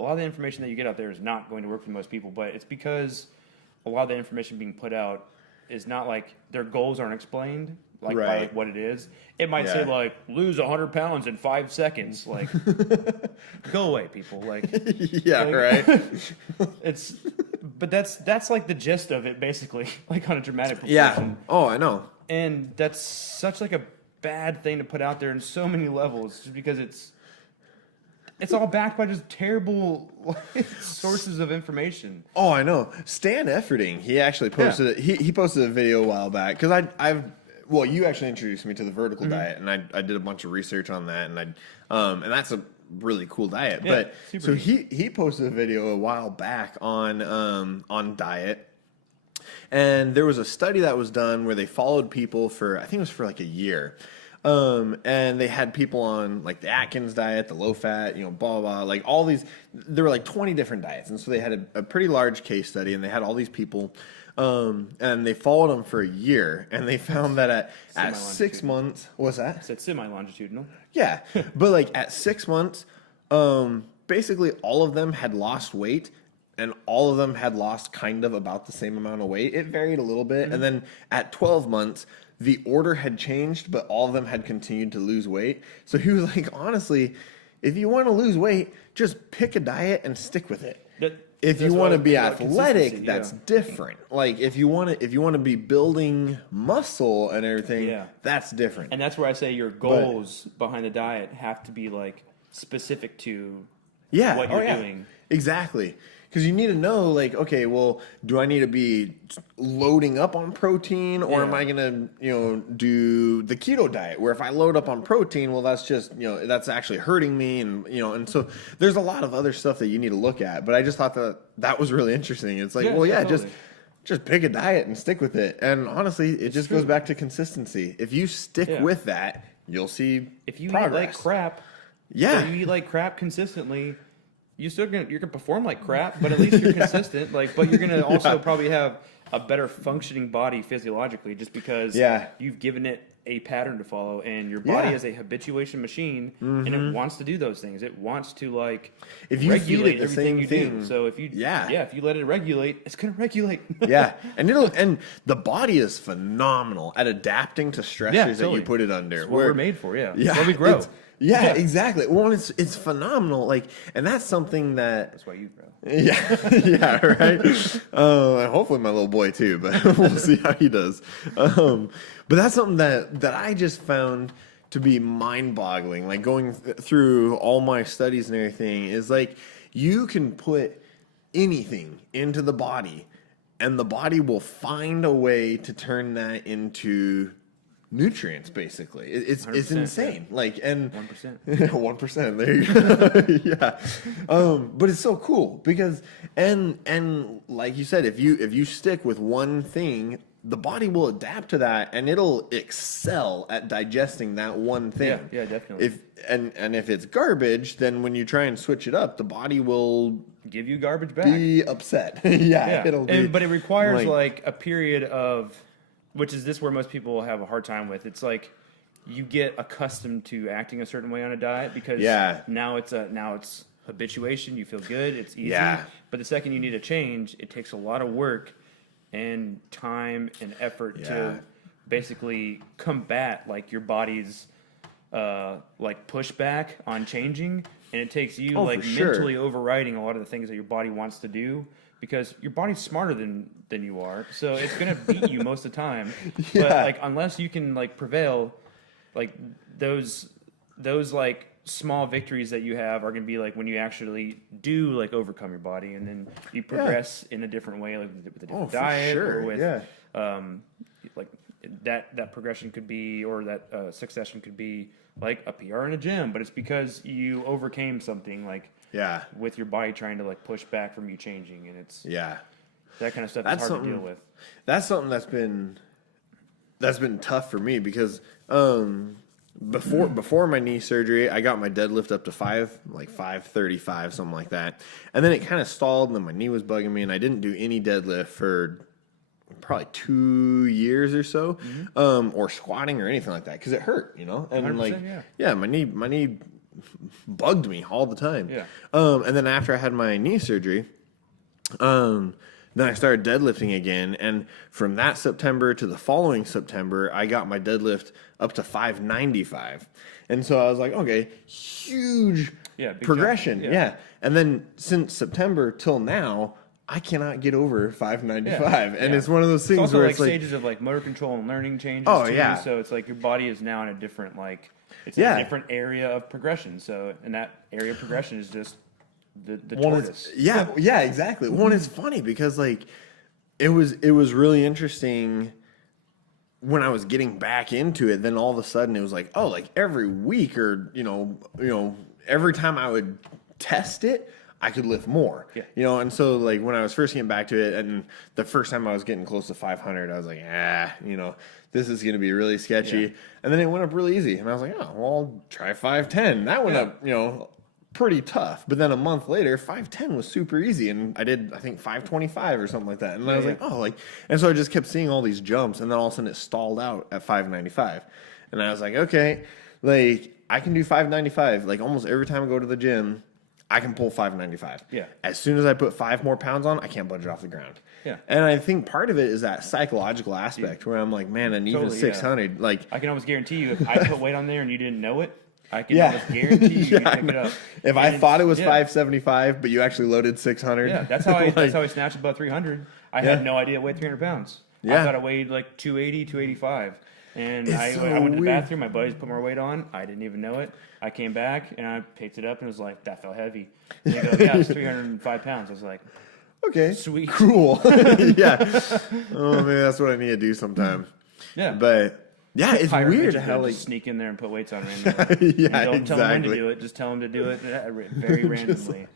a lot of the information that you get out there is not going to work for most people. But it's because a lot of the information being put out is not like their goals aren't explained. Like, by like what it is. It might say like lose 100 pounds in 5 seconds. Like, go away, people. Like, right. But that's like the gist of it, basically. Like, on a dramatic proportion. Yeah. Oh, I know. And that's such like a bad thing to put out there in so many levels, just because it's all backed by just terrible sources of information. Oh, I know. Stan Efferding, he actually posted he posted a video a while back because well, you actually introduced me to the vertical diet, and I did a bunch of research on that, and and that's a really cool diet. Yeah, but so he posted a video a while back on diet, and there was a study that was done where they followed people for, I think it was for like a year. And they had people on like the Atkins diet, the low fat, blah, blah, blah, like all these, there were like 20 different diets. And so they had a pretty large case study, and they had all these people, and they followed them for a year, and they found that at 6 months, what's that? I said semi-longitudinal. Yeah. But like at 6 months, basically all of them had lost weight, and all of them had lost kind of about the same amount of weight. It varied a little bit. And then at 12 months, the order had changed, but all of them had continued to lose weight. So he was like, honestly, if you want to lose weight, just pick a diet and stick with it. If you want to be athletic, that's different. Like, if you want to be building muscle and everything, that's different. And that's where I say your goals behind the diet have to be like specific to what you're doing. Exactly. Because you need to know, like, okay, well, do I need to be loading up on protein, or am I going to, do the keto diet, where if I load up on protein, well, that's just, that's actually hurting me, and so there's a lot of other stuff that you need to look at. But I just thought that was really interesting. It's like, just pick a diet and stick with it. And honestly, it just goes back to consistency. If you stick with that, you'll see if you progress. Eat like crap, if you eat like crap consistently, you're gonna perform like crap, but at least you're consistent. Like, but you're gonna also probably have a better functioning body physiologically, just because you've given it a pattern to follow, and your body is a habituation machine, and it wants to do those things. It wants to if you regulate feed it the everything same you thing. do. So if you if you let it regulate, it's gonna regulate. and the body is phenomenal at adapting to stressors that you put it under. It's what we're made for. It's where we grow. Exactly. Well, it's phenomenal. Like, and that's something that's why you grow. Right. Hopefully my little boy too, but we'll see how he does. But that's something that I just found to be mind-boggling. Like, going through all my studies and everything is like, you can put anything into the body, and the body will find a way to turn that into nutrients. Basically, it's insane. Like, and 1%, 1%. There you go. But it's so cool because and like you said, if you stick with one thing, the body will adapt to that, and it'll excel at digesting that one thing. Yeah, definitely. If it's garbage, then when you try and switch it up, the body will give you garbage back. Be upset. But it requires like a period of, which is this where most people have a hard time with. It's like you get accustomed to acting a certain way on a diet because now it's habituation. You feel good. It's easy. Yeah. But the second you need a change, it takes a lot of work and time and effort to basically combat like your body's like pushback on changing, and it takes you Oh, like for sure. mentally overriding a lot of the things that your body wants to do, because your body's smarter than you are, so it's gonna beat you most of the time. Yeah. But like unless you can like prevail, like those like small victories that you have are gonna be like when you actually do like overcome your body, and then you progress in a different way, like with a different diet, or with like that progression could be, or that succession could be like a PR in a gym, but it's because you overcame something like with your body trying to like push back from you changing, and it's that kind of stuff is hard to deal with. That's something that's been tough for me because before my knee surgery, I got my deadlift up to 535, something like that, and then it kind of stalled, and then my knee was bugging me, and I didn't do any deadlift for probably 2 years or so, or squatting or anything like that, because it hurt, and like my knee bugged me all the time. And then after I had my knee surgery, then I started deadlifting again, and from that September to the following September, I got my deadlift up to 595. And so I was like, okay, huge progression. And then since September till now, I cannot get over 595. And it's one of those things also where like it's like stages of like motor control and learning changes too. So it's like your body is now in a different it's a different area of progression. So and that area of progression is just the tortoise. Exactly. Well, and it's funny because like it was really interesting when I was getting back into it. Then all of a sudden it was like, oh, like every week or every time I would test it, I could lift more. And so like when I was first getting back to it, and the first time I was getting close to 500, I was like, this is going to be really sketchy. And then it went up really easy, and I was like, oh, well, I'll try 510. That went up, pretty tough. But then a month later, 510 was super easy, and I did, I think, 525 or something like that. And I was like, oh, like, and so I just kept seeing all these jumps, and then all of a sudden it stalled out at 595. And I was like, okay, like, I can do 595. Like, almost every time I go to the gym, I can pull 595. As soon as I put 5 more pounds on, I can't budge it off the ground. And I think part of it is that psychological aspect where I'm like, man, and even 600, like, I can almost guarantee you, if I put weight on there and you didn't know it, I can almost guarantee you pick it up. If I thought it was 575, but you actually loaded 600. That's how I that's how I snatched above 300. I had no idea it weighed 300 pounds. I thought it weighed like 280, 285. And I went to the bathroom. My buddies put more weight on. I didn't even know it. I came back and I picked it up and it was like, that felt heavy. And they go, it's 305 pounds. I was like, okay, sweet, cool. Oh man, that's what I need to do sometime. But it's weird how like sneak in there and put weights on randomly. Don't tell him when to do it. Just tell him to do it very randomly.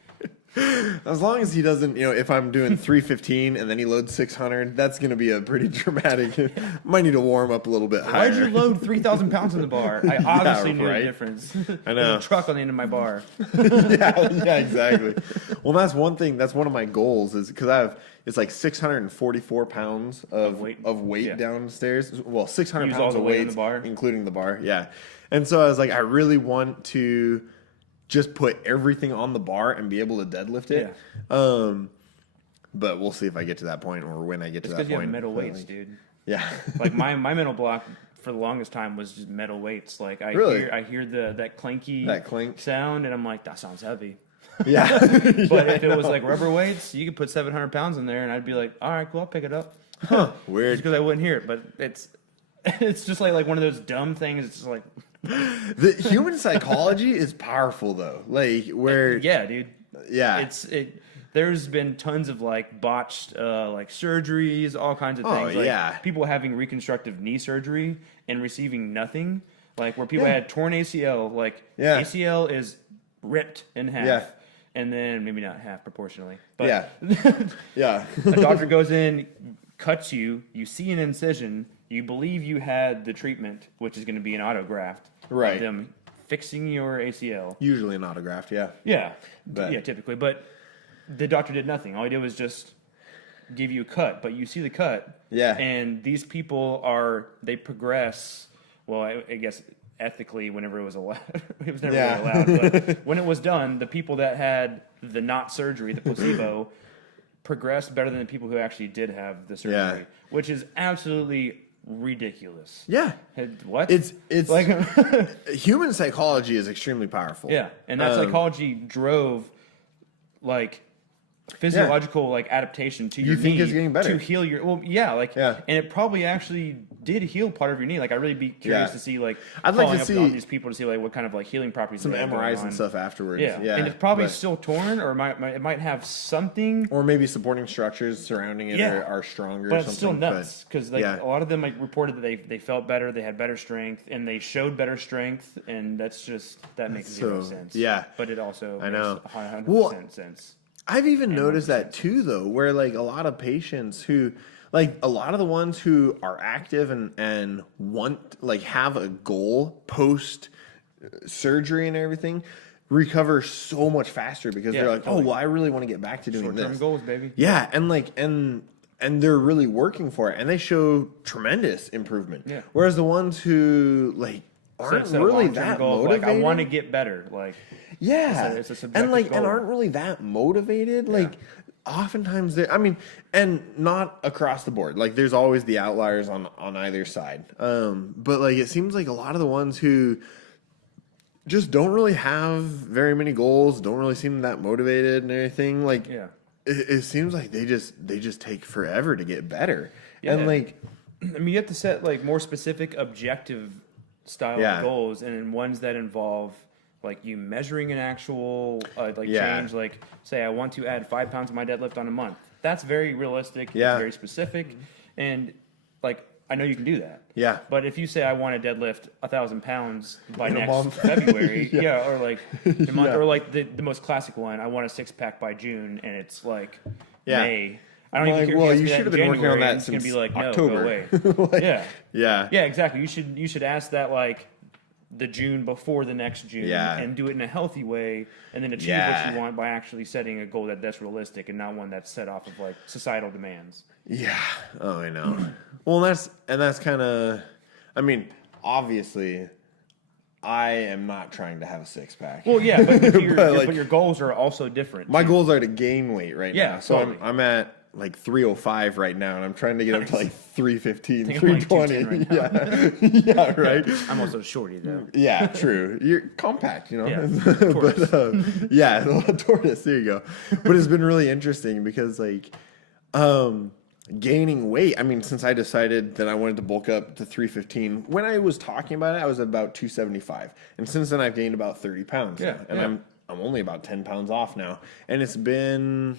As long as he doesn't, if I'm doing 315 and then he loads 600, that's going to be a pretty dramatic. Might need to warm up a little bit higher. Why'd you load 3,000 pounds in the bar? I obviously knew the difference. I know. There's a truck on the end of my bar. Exactly. Well, that's one thing. That's one of my goals is because it's like 644 pounds of weight downstairs. Well, 600 Use pounds all the of weight weight, in the bar? including the bar. Yeah. And so I was like, I really want to just put everything on the bar and be able to deadlift it. But we'll see if I get to that point or when I get to that point. It's because you have metal weights, dude. Yeah. Like my mental block for the longest time was just metal weights. Like I hear that clanky sound, and I'm like, that sounds heavy. But if it was like rubber weights, you could put 700 pounds in there, and I'd be like, all right, cool, I'll pick it up. Weird. Just because I wouldn't hear it, but it's just like one of those dumb things. It's just like the human psychology is powerful though. Like where dude. Yeah. There's been tons of like botched like surgeries, all kinds of things. Like people having reconstructive knee surgery and receiving nothing. Like where people had torn ACL, like ACL is ripped in half. And then maybe not half proportionally. But a doctor goes in, cuts you, you see an incision, you believe you had the treatment, which is going to be an autograft. Right. Them fixing your ACL. Usually an autograft, typically. But the doctor did nothing. All he did was just give you a cut. But you see the cut. And these people they progress. Well, I guess ethically, whenever it was allowed, it was never really allowed. But when it was done, the people that had the not surgery, the placebo, progressed better than the people who actually did have the surgery, which is absolutely ridiculous. Yeah. What? It's like human psychology is extremely powerful. Yeah, and that psychology drove like physiological like adaptation to your You think knee it's getting better to heal your and it probably actually did heal part of your knee. Like I really be curious to see like I'd like to up see on these people to see like what kind of like healing properties some they have MRIs going and stuff afterwards. Yeah, and it's probably still torn, or it might have something, or maybe supporting structures surrounding it are stronger. But or it's something. still nuts because like a lot of them like reported that they felt better, they had better strength, and they showed better strength, and that makes zero sense. Yeah, but it also I know 100% sense. I've even noticed that too, though, where like a lot of patients who, like a lot of the ones who are active and want like have a goal post surgery and everything, recover so much faster because they're like, oh, well, I really want to get back to doing short-term this. goals, baby. Yeah, and like and they're really working for it, and they show tremendous improvement. Yeah. Whereas the ones who like aren't really that motivated, like, I want to get better, like. Yeah, it's a subjective and goal. and aren't really that motivated. Like, oftentimes, and not across the board. Like, there's always the outliers on either side. But like, it seems like a lot of the ones who just don't really have very many goals, don't really seem that motivated and everything. Like, it seems like they just take forever to get better. Yeah. And like, I mean, you have to set like more specific, objective style goals, and ones that involve. Like you measuring an actual change, like say I want to add 5 pounds to my deadlift on a month. That's very realistic. Yeah. It's very specific, and like I know you can do that. Yeah. But if you say I want to deadlift 1,000 pounds by in next February, or like the month, or like the most classic one, I want a 6-pack by June, and it's like May. I don't even care. Well, you should have been working on that it's since gonna be like, October. No, go away. Yeah, exactly. You should ask that like. The June before the next June and do it in a healthy way and then achieve what you want by actually setting a goal that's realistic and not one that's set off of like societal demands. Yeah. Oh, I know. Well, that's kind of, I mean, obviously I am not trying to have a 6-pack. Well, yeah, but your goals are also different. My goals are to gain weight right now. So totally. I'm at like 305 right now, and I'm trying to get up to like 315, I think 320. Right yeah, right. I'm also shorty though. Yeah, true. You're compact, you know. Yeah, but tortoise. There you go. But it's been really interesting because like, gaining weight. I mean, since I decided that I wanted to bulk up to 315, when I was talking about it, I was about 275, and since then I've gained about 30 pounds. Yeah, and I'm only about 10 pounds off now, and it's been.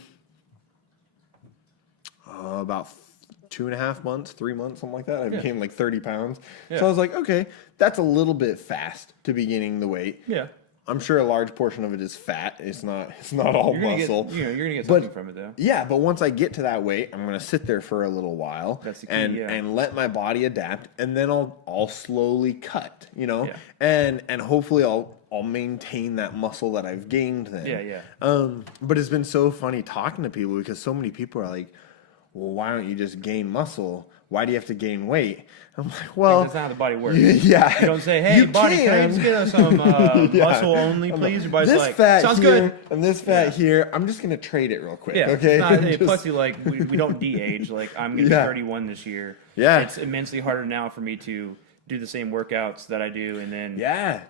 About 2.5 months, 3 months, something like that. I became like 30 pounds. Yeah. So I was like, okay, that's a little bit fast to be gaining the weight. Yeah. I'm sure a large portion of it is fat. It's not all muscle. You're gonna get something from it though. Yeah, but once I get to that weight, I'm gonna sit there for a little while. That's the key, and let my body adapt, and then I'll slowly cut, you know? Yeah. And hopefully I'll maintain that muscle that I've gained then. Yeah. But it's been so funny talking to people because so many people are like, well, why don't you just gain muscle? Why do you have to gain weight? I'm like, well, that's not how the body works. Yeah, you don't say, hey, body, can I just get us some muscle only, please? Your body's this like, fat sounds here, good. And this fat here, I'm just gonna trade it real quick. Yeah, okay. Plus, you like we don't de-age. Like I'm gonna be 31 this year. Yeah, it's immensely harder now for me to do the same workouts that I do, and then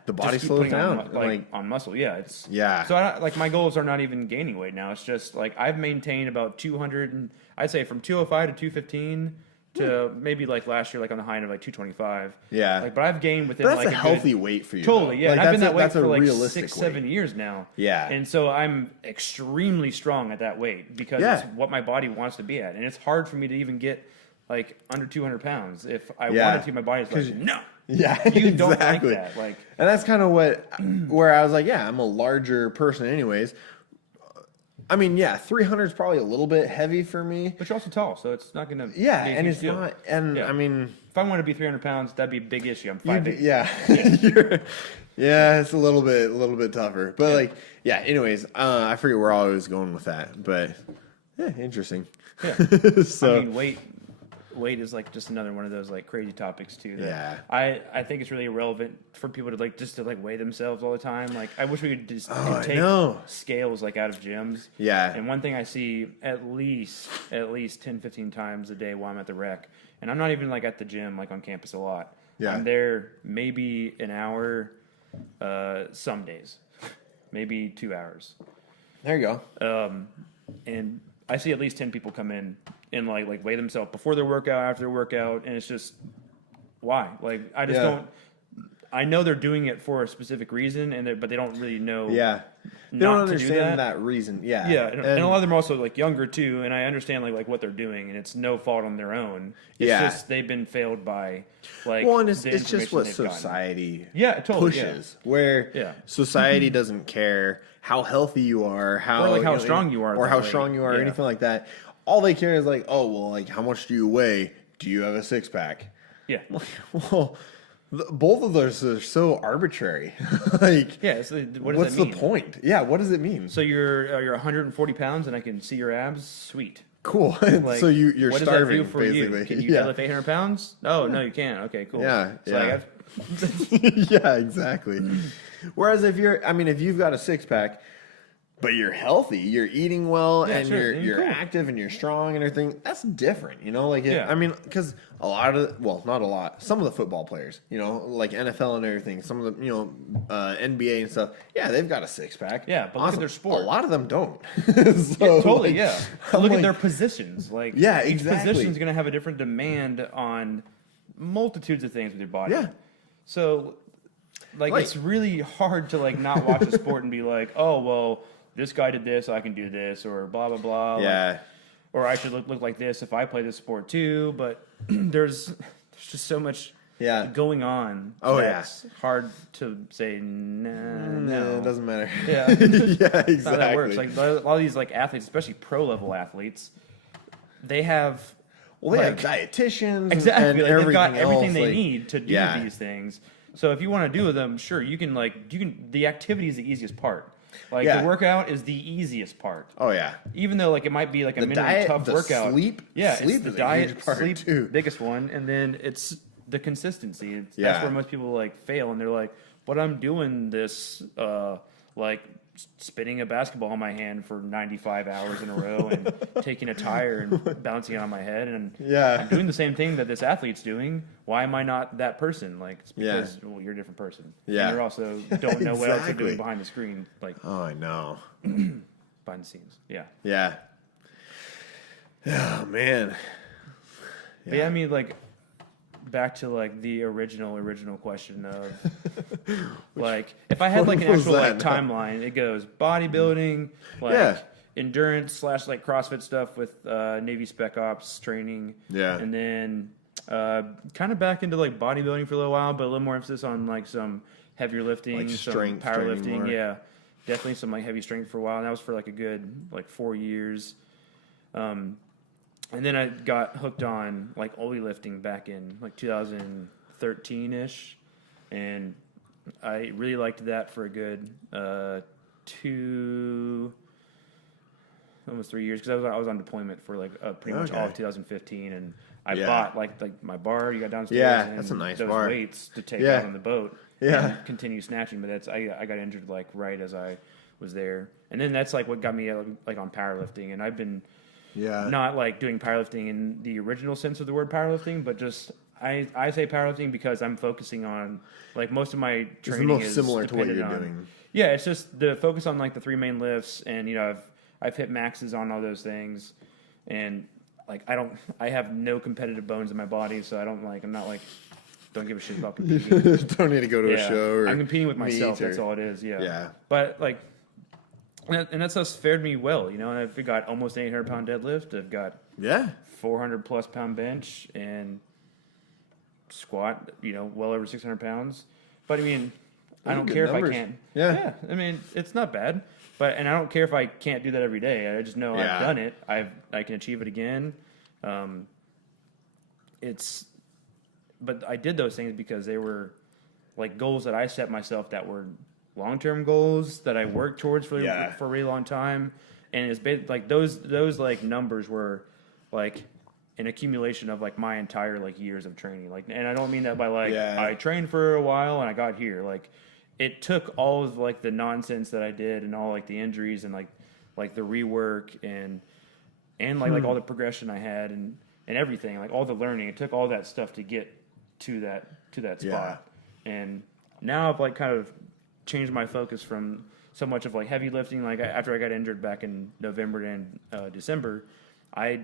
the body slows down on muscle. Yeah, it's So like my goals are not even gaining weight now. It's just like I've maintained about 200, and I'd say from 205 to 215 to maybe like last year, like on the high end of like 225. Yeah, like but I've gained within that's like a healthy weight for you. Totally, though. yeah. Like, I've been that weight for like realistic 6-7 years now. Yeah, and so I'm extremely strong at that weight because it's what my body wants to be at, and it's hard for me to even get like under 200 pounds. If I wanted to, my body's like, no. Yeah, you don't exactly. like that. Like, and that's kind of where I was like, yeah, I'm a larger person, anyways. I mean, 300 is probably a little bit heavy for me, but you're also tall, so it's not gonna. And it's not. And I mean, if I want to be 300 pounds, that'd be a big issue. I'm 5'8". It's a little bit tougher, but anyways, I forget where I was going with that, but interesting. Yeah, so I mean, weight is like just another one of those like crazy topics too. That I think it's really irrelevant for people to like just to like weigh themselves all the time. Like I wish we could just take scales like out of gyms. Yeah. And one thing I see at least 10, 15 times a day while I'm at the rec, and I'm not even like at the gym like on campus a lot. Yeah. I'm there maybe an hour, some days, maybe 2 hours. There you go. And I see at least 10 people come in and like weigh themselves before their workout, after their workout, and it's just why? Like I just don't. I know they're doing it for a specific reason, but they don't really know. Yeah, they don't understand that reason. Yeah, yeah, and a lot of them are also like younger too, and I understand like what they're doing, and it's no fault on their own. It's just they've been failed by like. Well, and it's just what society pushes, where society doesn't care how healthy you are, how strong you are, or how strong you are, or anything like that. All they care is like, oh well, like how much do you weigh? Do you have a six pack? Yeah. Well. Both of those are so arbitrary. Like, so what does what's that mean? The point? Yeah, what does it mean? So you're 140 pounds and I can see your abs? Sweet. Cool. Like, so you're what starving, does that do for basically. You? Can you deadlift 800 pounds? Oh, no, you can't. Okay, cool. Yeah, so yeah, exactly. Whereas if you've got a six pack, but you're healthy, you're eating well, and you're cool. Active and you're strong and everything, that's different, you know? Like, because a lot of, not a lot, some of the football players, you know, like NFL and everything, some of the, NBA and stuff, they've got a six pack. Yeah, but look at their sport. A lot of them don't. So, totally, look at their positions. Like, exactly. Each position is going to have a different demand on multitudes of things with your body. Yeah. So, like it's really hard to, like, not watch a sport and be like, oh, well, this guy did this, so I can do this, or blah, blah, blah. Yeah. Like, or I should look like this if I play this sport too. But there's just so much going on. Oh, that's hard to say, no. It doesn't matter. Yeah. Exactly. That's how that works. Like, a lot of these like athletes, especially pro-level athletes, they have... Well, they have dietitians and everything they've got everything else, they need to do these things. So if you want to do them, sure, you can, the activity is the easiest part. Like, the workout is the easiest part. Oh, yeah. Even though, like, it might be, like, a minimum tough workout. Sleep it's is the a diet, huge part, sleep, too. biggest one. And then it's the consistency. That's where most people, like, fail. And they're like, but I'm doing this, spinning a basketball in my hand for 95 hours in a row and taking a tire and bouncing it on my head. And I'm doing the same thing that this athlete's doing. Why am I not that person? Like, it's because you're a different person. Yeah. And you also don't know what else you're doing behind the screen. Like, oh, I know. Behind the scenes. Yeah. Yeah. Oh, man. But I mean, like, back to like the original question of like if I had like an actual like timeline, it goes bodybuilding, like endurance / like CrossFit stuff with Navy Spec Ops training, and then kind of back into like bodybuilding for a little while, but a little more emphasis on like some heavier lifting, like some powerlifting, definitely some like heavy strength for a while, and that was for like a good like 4 years. And then I got hooked on like ollie lifting back in like 2013-ish, and I really liked that for a good almost 3 years, because I was on deployment for like pretty much all of 2015, and I bought like my bar you got downstairs, and that's a nice those bar. weights to take out on the boat, and continue snatching. But I got injured like right as I was there, and then that's like what got me like on powerlifting, and I've been. Not like doing powerlifting in the original sense of the word powerlifting, but just I say powerlifting because I'm focusing on like most of my training is similar to what you're doing. Yeah, it's just the focus on like the 3 main lifts, and I've hit maxes on all those things, and like I have no competitive bones in my body, so I'm not like don't give a shit about competing. Don't need to go to a show. Or I'm competing with myself. That's all it is. Yeah. But like. And that stuff's fared me well, and I've got almost an 800-pound deadlift. I've got 400-plus pound bench and squat, well over 600 pounds. But I mean, I don't care if I can't. Yeah. I mean, it's not bad. And I don't care if I can't do that every day. I just know I've done it. I can achieve it again. But I did those things because they were like goals that I set myself that were long-term goals that I worked towards for a really long time, and it's been like those like numbers were like an accumulation of like my entire like years of training. Like, and I don't mean that by like I trained for a while and I got here. Like, it took all of like the nonsense that I did and all like the injuries and like the rework and like all the progression I had, and and everything, like all the learning. It took all that stuff to get to that spot. And now I've like kind of changed my focus from so much of like heavy lifting. Like after I got injured back in November and December, I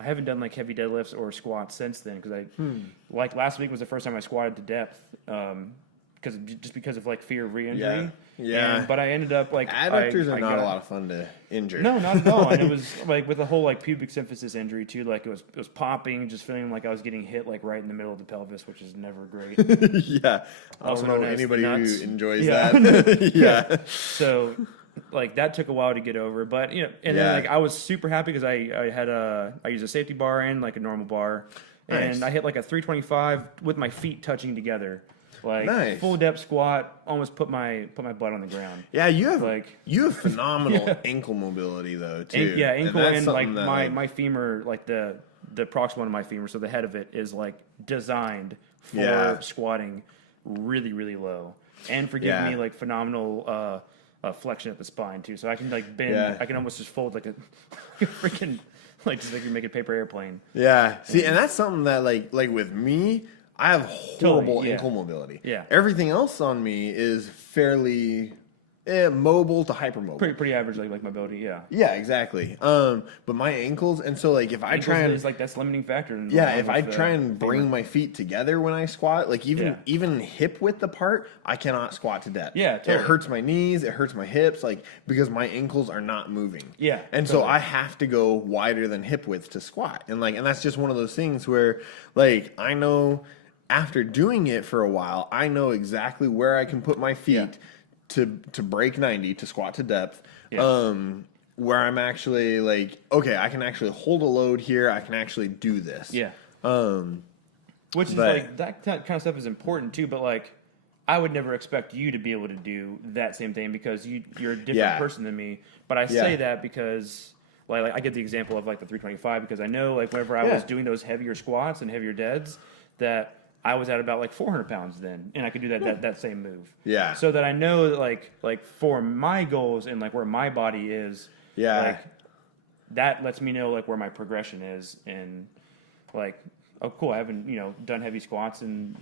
haven't done like heavy deadlifts or squats since then, because like last week was the first time I squatted to depth, because of like fear of re-injury. Yeah. But I ended up like adductors are not a lot of fun to injure. No, not at all. And it was like with the whole like pubic symphysis injury too. Like it was popping, just feeling like I was getting hit like right in the middle of the pelvis, which is never great. Yeah, I Also don't know known as anybody the who nuts. enjoys Yeah. that. Yeah. So like that took a while to get over, but and then like I was super happy because I used a safety bar and like a normal bar, Nice. and I hit like a 325 with my feet touching together. Like Nice. full depth squat, almost put my butt on the ground. Yeah, you have Like- phenomenal ankle mobility though too. Ankle that's and like something that, my femur, like the proximal of my femur, so the head of it is like designed for Yeah. squatting really, really low, and for giving Yeah. me like phenomenal flexion at the spine too. So I can like bend, Yeah. I can almost just fold like a freaking like just like you make a paper airplane. Yeah. See, and that's something that like with me, I have horrible yeah. ankle mobility. Yeah. Everything else on me is fairly mobile to hypermobile. Pretty average like mobility, yeah. Yeah, exactly. But my ankles, and so like if I Ankles try and is like that's limiting factor. if I try and bring my feet together when I squat, like Yeah. even hip width apart, I cannot squat to depth. Yeah, totally. It hurts my knees, it hurts my hips, like because my ankles are not moving. Yeah, and so totally. I have to go wider than hip width to squat, and that's just one of those things where like I know after doing it for a while, I know exactly where I can put my feet to break 90 to squat to depth. Yeah. Where I'm actually like, okay, I can actually hold a load here. I can actually do this. Yeah. Which is but- like that kind of stuff is important too, but like I would never expect you to be able to do that same thing because you're a different Yeah. person than me. But I say that because like I get the example of like the 325 because I know like whenever I was doing those heavier squats and heavier deads that I was at about like 400 pounds then, and I could do that same move. Yeah. So that I know that like for my goals and like where my body is, Yeah. like that lets me know like where my progression is, and like, oh cool, I haven't done heavy squats in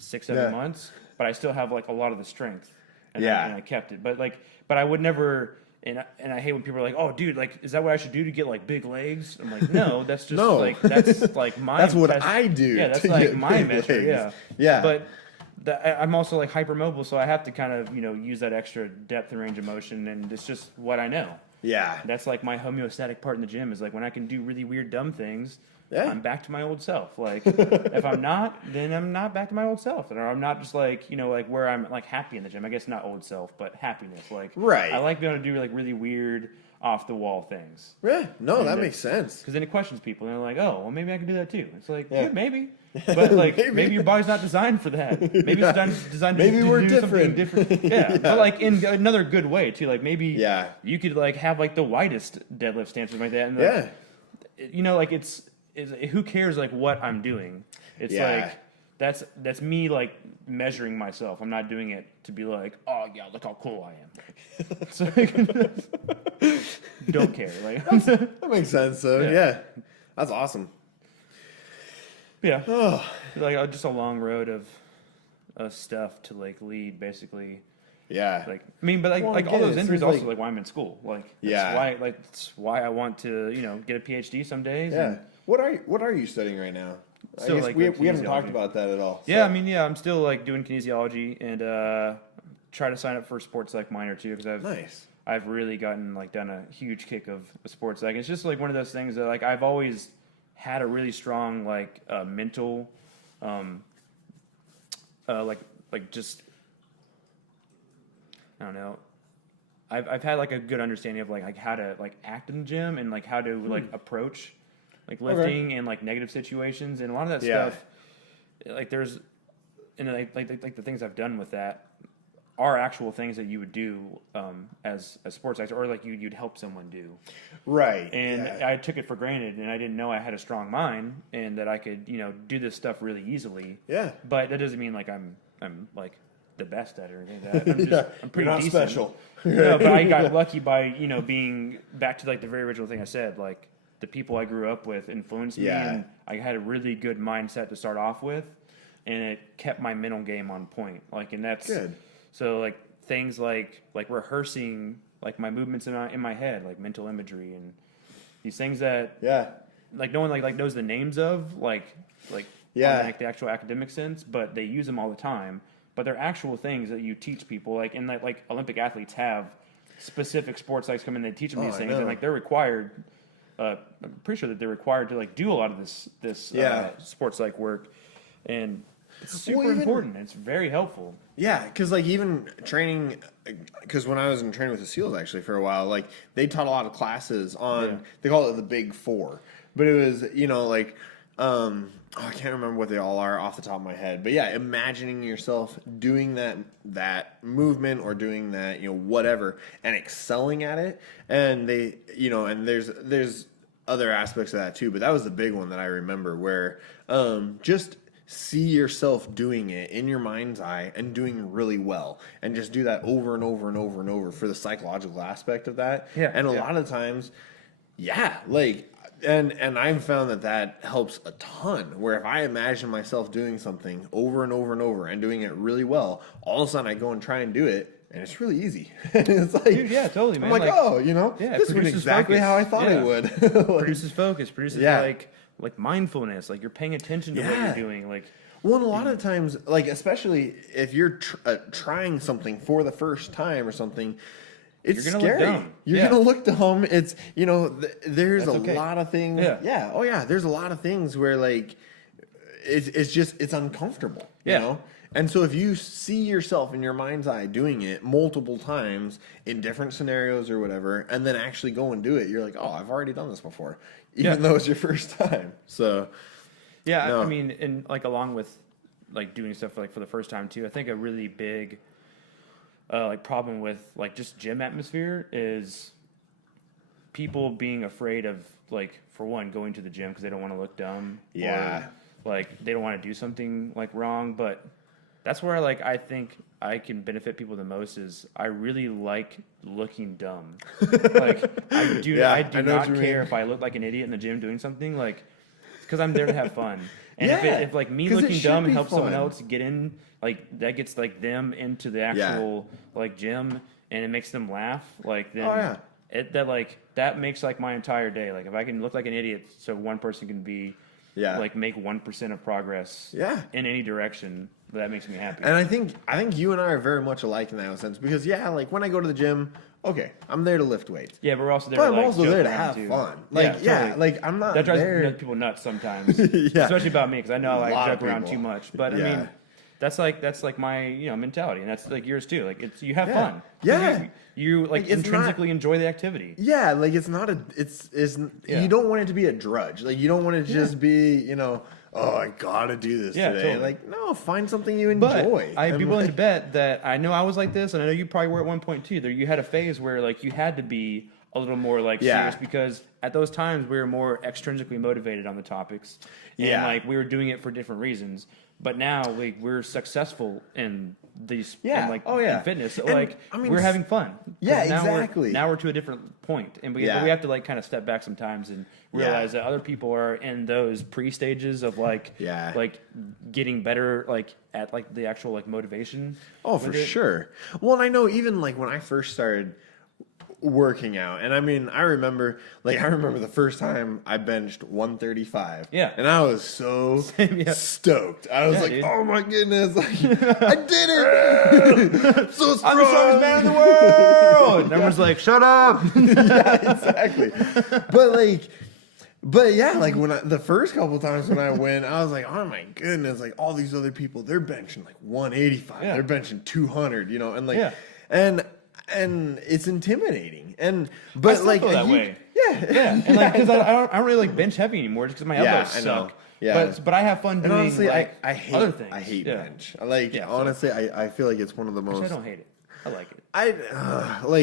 6-7 months, but I still have like a lot of the strength, and I kept it. But I would never. And I hate when people are like, "Oh, dude, like, is that what I should do to get like big legs?" I'm like, "No, that's just like that's like my That's what I do Yeah, that's to like get my big measure. legs. Yeah, Yeah. But I'm also like hypermobile, so I have to kind of use that extra depth and range of motion, and it's just what I know. Yeah. That's like my homeostatic part in the gym is like when I can do really weird, dumb things. Yeah. I'm back to my old self. Like, if I'm not, then I'm not back to my old self. Or I'm not just like, like where I'm like happy in the gym. I guess not old self, but happiness. Like, Right. I like being able to do like really weird, off the wall things. Yeah. No, that makes sense. Because then it questions people and they're like, oh, well, maybe I can do that too. It's like, Yeah. yeah, maybe. But like, Maybe. maybe your body's not designed for that. Maybe it's designed Maybe to we're do something different. different. Yeah. But like in another good way too. Like maybe Yeah. you could like have like the widest deadlift stance or something like that. And Yeah. like it's who cares like what I'm doing? It's Yeah. like that's me like measuring myself. I'm not doing it to be like, oh yeah, look how cool I am. It's like, don't care. Like That makes sense. So yeah. That's awesome. yeah, Oh. like just a long road of stuff to like lead basically. Yeah. Like I mean, but like Well, like all again, those it injuries seems also like why I'm in school. Like that's Yeah. that's why I want to get a PhD some days. Yeah. And, What are you studying right now? Still, I guess like, we like haven't talked kinesiology. about that at all. yeah, so. I mean, yeah, I'm still like doing kinesiology and try to sign up for sports psych minor too because Nice. I've really gotten like done a huge kick of sports psych. It's just like one of those things that like I've always had a really strong like mental like just I don't know. I've had like a good understanding of like how to like act in the gym and like how to like approach like lifting and like negative situations and a lot of that Yeah. stuff like there's and like the things I've done with that are actual things that you would do as a sports actor or like you'd help someone do. Right. And yeah. I took it for granted, and I didn't know I had a strong mind and that I could, do this stuff really easily. Yeah. But that doesn't mean like I'm like the best at it or anything like that. I'm just Yeah, I'm pretty you're not decent. special. No, but I got lucky by being back to like the very original thing I said. Like the people I grew up with influenced me, and I had a really good mindset to start off with, and it kept my mental game on point. Like, and that's good. So like things like rehearsing like my movements in my head, like mental imagery and these things that like no one like knows the names of like on like the actual academic sense, but they use them all the time. But they're actual things that you teach people, like, and like Olympic athletes have specific sports psychs come in, they teach them these things, and like they're required. I'm pretty sure that they're required to like do a lot of this sports psych work, and it's super important. It's very helpful. Yeah, because like even training, because when I was in training with the SEALs actually for a while, like they taught a lot of classes on they call it the Big Four, but it was like. I can't remember what they all are off the top of my head, but yeah, imagining yourself doing that movement or doing that, whatever, and excelling at it. And they, and there's other aspects of that too, but that was the big one that I remember where, just see yourself doing it in your mind's eye and doing really well, and just do that over and over and over and over for the psychological aspect of that. Yeah. And a lot of times, like, and I've found that helps a ton, where if I imagine myself doing something over and over and over and doing it really well, all of a sudden I go and try and do it, and it's really easy. It's like, dude, yeah, totally, man. I'm like, this went exactly focus. how I thought it would. Produces focus, produces like mindfulness, like you're paying attention to what you're doing. Like, well, and a lot of times, like especially if you're trying something for the first time or something, it's you're gonna scary. Look dumb. You're gonna look dumb. It's there's That's a lot of things. Yeah. Oh yeah. There's a lot of things where like it's uncomfortable. You know. And so if you see yourself in your mind's eye doing it multiple times in different scenarios or whatever, and then actually go and do it, you're like, oh, I've already done this before, even though it's your first time. So I mean, and like along with like doing stuff like for the first time too, I think a really big like problem with like just gym atmosphere is people being afraid of like, for one, going to the gym because they don't want to look dumb. Or, like they don't want to do something like wrong. But that's where like I think I can benefit people the most is I really like looking dumb. Like I do not care if I look like an idiot in the gym doing something, like because I'm there to have fun. And if like me looking dumb helps someone else get in, like that gets like them into the actual like gym and it makes them laugh, like then that makes like my entire day. Like if I can look like an idiot so one person can be like make 1% of progress in any direction, that makes me happy. And I think you and I are very much alike in that sense because like when I go to the gym, okay, I'm there to lift weights. Yeah, but we're also there. But to, I'm also there to have fun. Like like I'm not. That drives there. People nuts sometimes, especially about me because I know I joke around too much. But I mean, that's like my mentality, and that's like yours too. Like it's you have fun. Yeah, you like intrinsically enjoy the activity. Yeah, like it's not a. It's you don't want it to be a drudge. Like you don't want it to just be oh, I gotta do this today. Totally. Like, no, find something you enjoy. But I'd be willing to bet that I know I was like this, and I know you probably were at one point too. There, you had a phase where like you had to be a little more like serious because at those times we were more extrinsically motivated on the topics, and like we were doing it for different reasons. But now we're successful in these, in fitness. So, like we're having fun. Yeah, now exactly. Now we're to a different point, and we have to like kind of step back sometimes and realize that other people are in those pre-stages of like getting better like at like the actual like motivation. Oh, for sure. Well, and I know even like when I first started working out, and I mean I remember the first time I benched 135, and I was so stoked. I was like, dude. Oh my goodness, like, I did it. So strong. I'm the strongest man in the world. And everyone's like, shut up. Yeah, exactly. But like when the first couple times when I went, I was like, oh my goodness, like all these other people, they're benching like 185, they're benching 200, and like and it's intimidating. But I still like feel that way. And like because I don't really like bench heavy anymore just because my elbows suck. But I have fun doing. And honestly, like, I hate other things. I hate bench. Like honestly, I feel like it's one of the most. I don't hate it. I like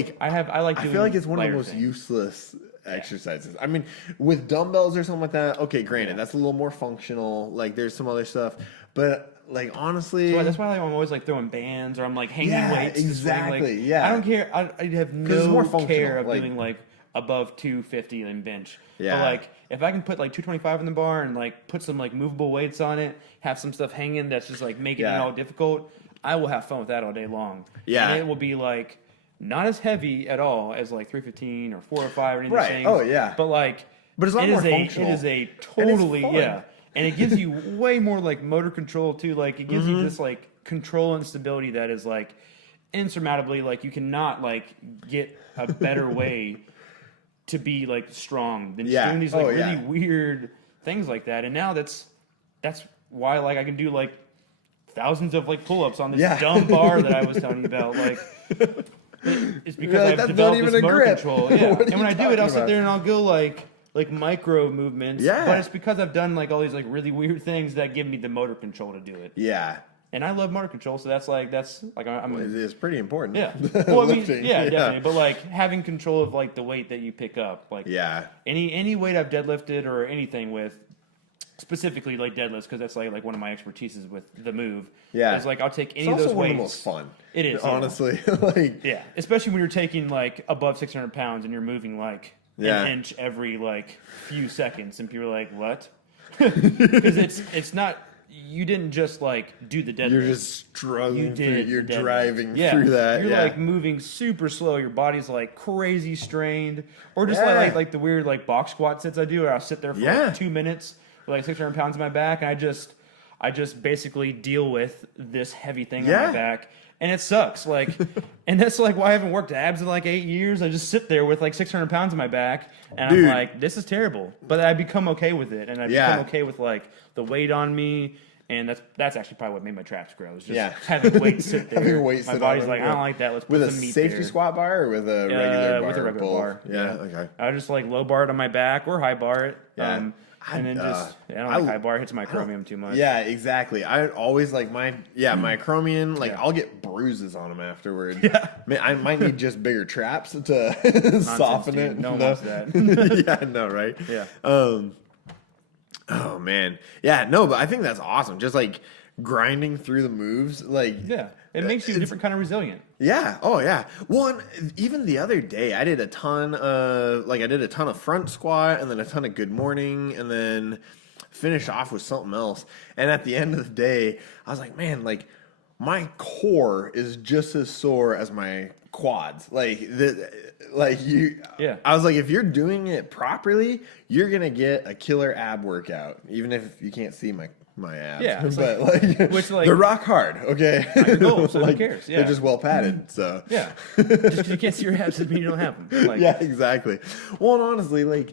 it. I like I feel like it's one of the most useless exercises. I mean, with dumbbells or something like that. Okay, granted, that's a little more functional. Like there's some other stuff, but. Like honestly, so that's why I'm always like throwing bands or I'm like hanging weights. Exactly. Like, I don't care. I have no care of doing like above 250 in bench. Yeah. But like if I can put like 225 in the bar and like put some like movable weights on it, have some stuff hanging that's just like making it all difficult, I will have fun with that all day long. Yeah. And it will be like not as heavy at all as like 315 or 405 or anything. Right. Oh yeah. But like, but it's a lot more functional. It is a totally and it gives you way more like motor control too. Like it gives you this like control and stability that is like insurmountably like you cannot like get a better way to be like strong than just doing these like really weird things like that. And now that's why like I can do like thousands of like pull-ups on this dumb bar that I was telling you about. Like it's because I've developed this motor control. Yeah. And when I do it, I'll sit there and I'll go like micro movements. Yeah. But it's because I've done like all these like really weird things that give me the motor control to do it. Yeah. And I love motor control, so that's like it's pretty important. Yeah. Well, I mean, definitely. But like having control of like the weight that you pick up, like any weight I've deadlifted or anything with, specifically like deadlifts, because that's like one of my expertises with the move. Yeah. It's like I'll take any of those weights. It's also one of the most fun. It is, honestly. Especially when you're taking like above 600 pounds and you're moving like an inch every like few seconds, and people are like, "What?" Because it's not. You didn't just like do the deadlift. You're just struggling through. You're driving through that. You're like moving super slow. Your body's like crazy strained, or just like the weird like box squat sits I do, where I'll sit there for like 2 minutes with like 600 pounds on my back, and I just basically deal with this heavy thing on my back. And it sucks, like, and that's like why I haven't worked abs in like 8 years. I just sit there with like 600 pounds on my back, and I'm like, this is terrible. But I become okay with it, and I become okay with like the weight on me, and that's actually probably what made my traps grow. Is just having weight sit there. Having weight my body's like, I don't like that. Let's put some meat there. With a safety squat bar or with a regular bar? With a regular bar. Yeah. Okay. I just like low bar it on my back or high bar it. And then just, I don't like high bar. It hits my chromium too much. Yeah, exactly. I always like my chromium. Like I'll get bruises on them afterward. Yeah, I might need just bigger traps to soften it. No one wants that. Yeah, no, right? Yeah. Oh man, yeah, no, but I think that's awesome. Just like grinding through the moves, like it makes you a different kind of resilient. Yeah. Oh, yeah. Well, and even the other day, I did a ton of front squat and then a ton of good morning and then finished off with something else. And at the end of the day, I was like, man, like my core is just as sore as my quads. I was like, if you're doing it properly, you're going to get a killer ab workout, even if you can't see my abs. Yeah, but they're rock hard, okay? Not your goal, so who cares? Yeah. They're just well padded, so. Yeah. Just because you can't see your abs doesn't mean you don't have them. Like, yeah, exactly. Well, and honestly, like,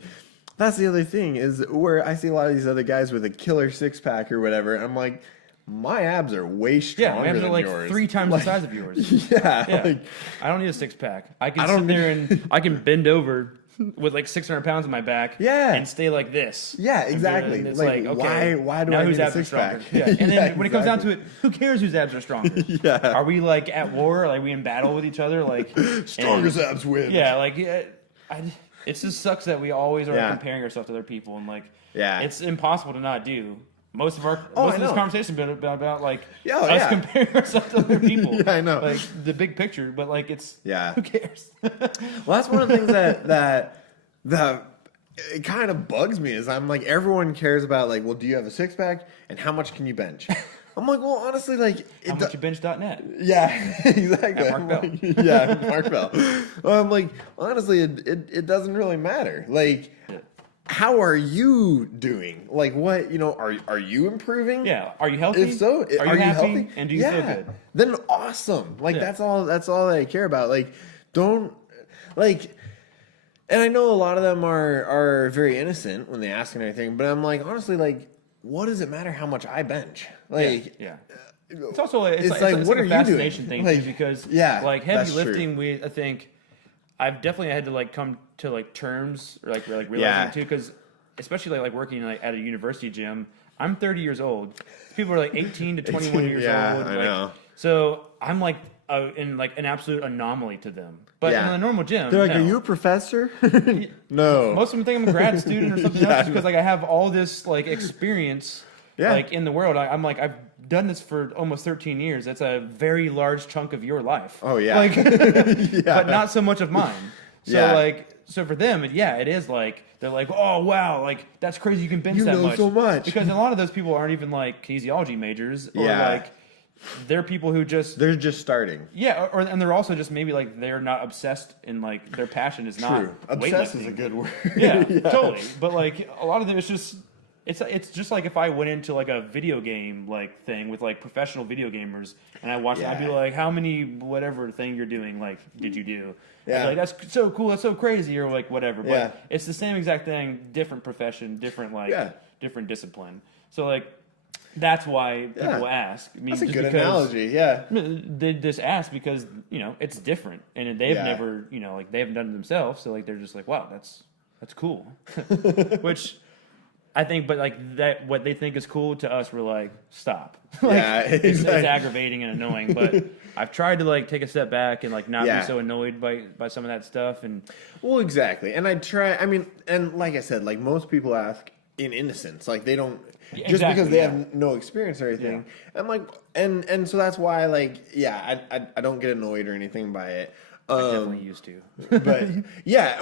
that's the other thing is where I see a lot of these other guys with a killer six-pack or whatever, and I'm like, my abs are way stronger than like yours. 3 times the size of yours. Yeah. Like, I don't need a six-pack. I can sit there and I can bend over with like 600 pounds on my back and stay like this. Yeah, exactly. And it's like okay, why do I need a six-pack? Yeah. And then when it comes down to it, who cares whose abs are stronger? Yeah. Are we like at war? Are we in battle with each other? Like strongest abs win. Yeah, like it just sucks that we always are comparing ourselves to other people, and like it's impossible to not do. Most of this conversation has been about like us comparing ourselves to other people. Yeah, I know. Like the big picture, but like it's who cares? Well, that's one of the things that it kind of bugs me is I'm like everyone cares about like, well, do you have a six pack and how much can you bench? I'm like, well, honestly, like how much you bench.net? Yeah, exactly. Mark Bell. Yeah, Mark Bell. I'm like, honestly, it doesn't really matter. Like. How are you doing? Like, what, are you improving? Yeah. Are you healthy? If so, are you happy? Healthy? And do you feel good? Then awesome. Like, that's all that I care about. Like, don't, like, and I know a lot of them are very innocent when they ask and everything, but I'm like, honestly, like, what does it matter how much I bench? Like, It's also, it's like what are a fascination thing, like, because, like, heavy lifting, I think, I've definitely had to like come to like terms or like realizing it too, because especially like working like at a university gym, I'm 30 years old. People are like 18 to 21 years old. I know. So I'm like in like an absolute anomaly to them. But in a normal gym, they're like, "Are you a professor?" No. Most of them think I'm a grad student or something else, because like I have all this like experience like in the world. I'm like I've done this for almost 13 years. That's a very large chunk of your life. Oh yeah. Like, but not so much of mine. So so for them, it is like they're like, oh wow, like that's crazy you can bench that much. So much because a lot of those people aren't even like kinesiology majors or like they're people who they're just starting. Yeah, and they're also just maybe like they're not obsessed and like their passion is not obsessed weightlifting. is a good word. Yeah, totally. But like a lot of them, it's just like if I went into like a video game like thing with like professional video gamers and I watched it, I'd be like, how many whatever thing you're doing like did you do? Yeah, like that's so cool, that's so crazy, or like whatever. But it's the same exact thing, different profession, different different discipline. So like that's why people ask. I mean, that's a good analogy. Yeah, they just ask because it's different and they've never like they haven't done it themselves. So like they're just like, wow, that's cool, which. I think, but like that, what they think is cool to us, we're like, stop. Like, it's aggravating and annoying. But I've tried to like take a step back and like not be so annoyed by some of that stuff. And well, exactly. And I try. I mean, and like I said, like most people ask in innocence, like they don't just because they have no experience or anything. Yeah. And like, and so that's why, like, I don't get annoyed or anything by it. I definitely used to. But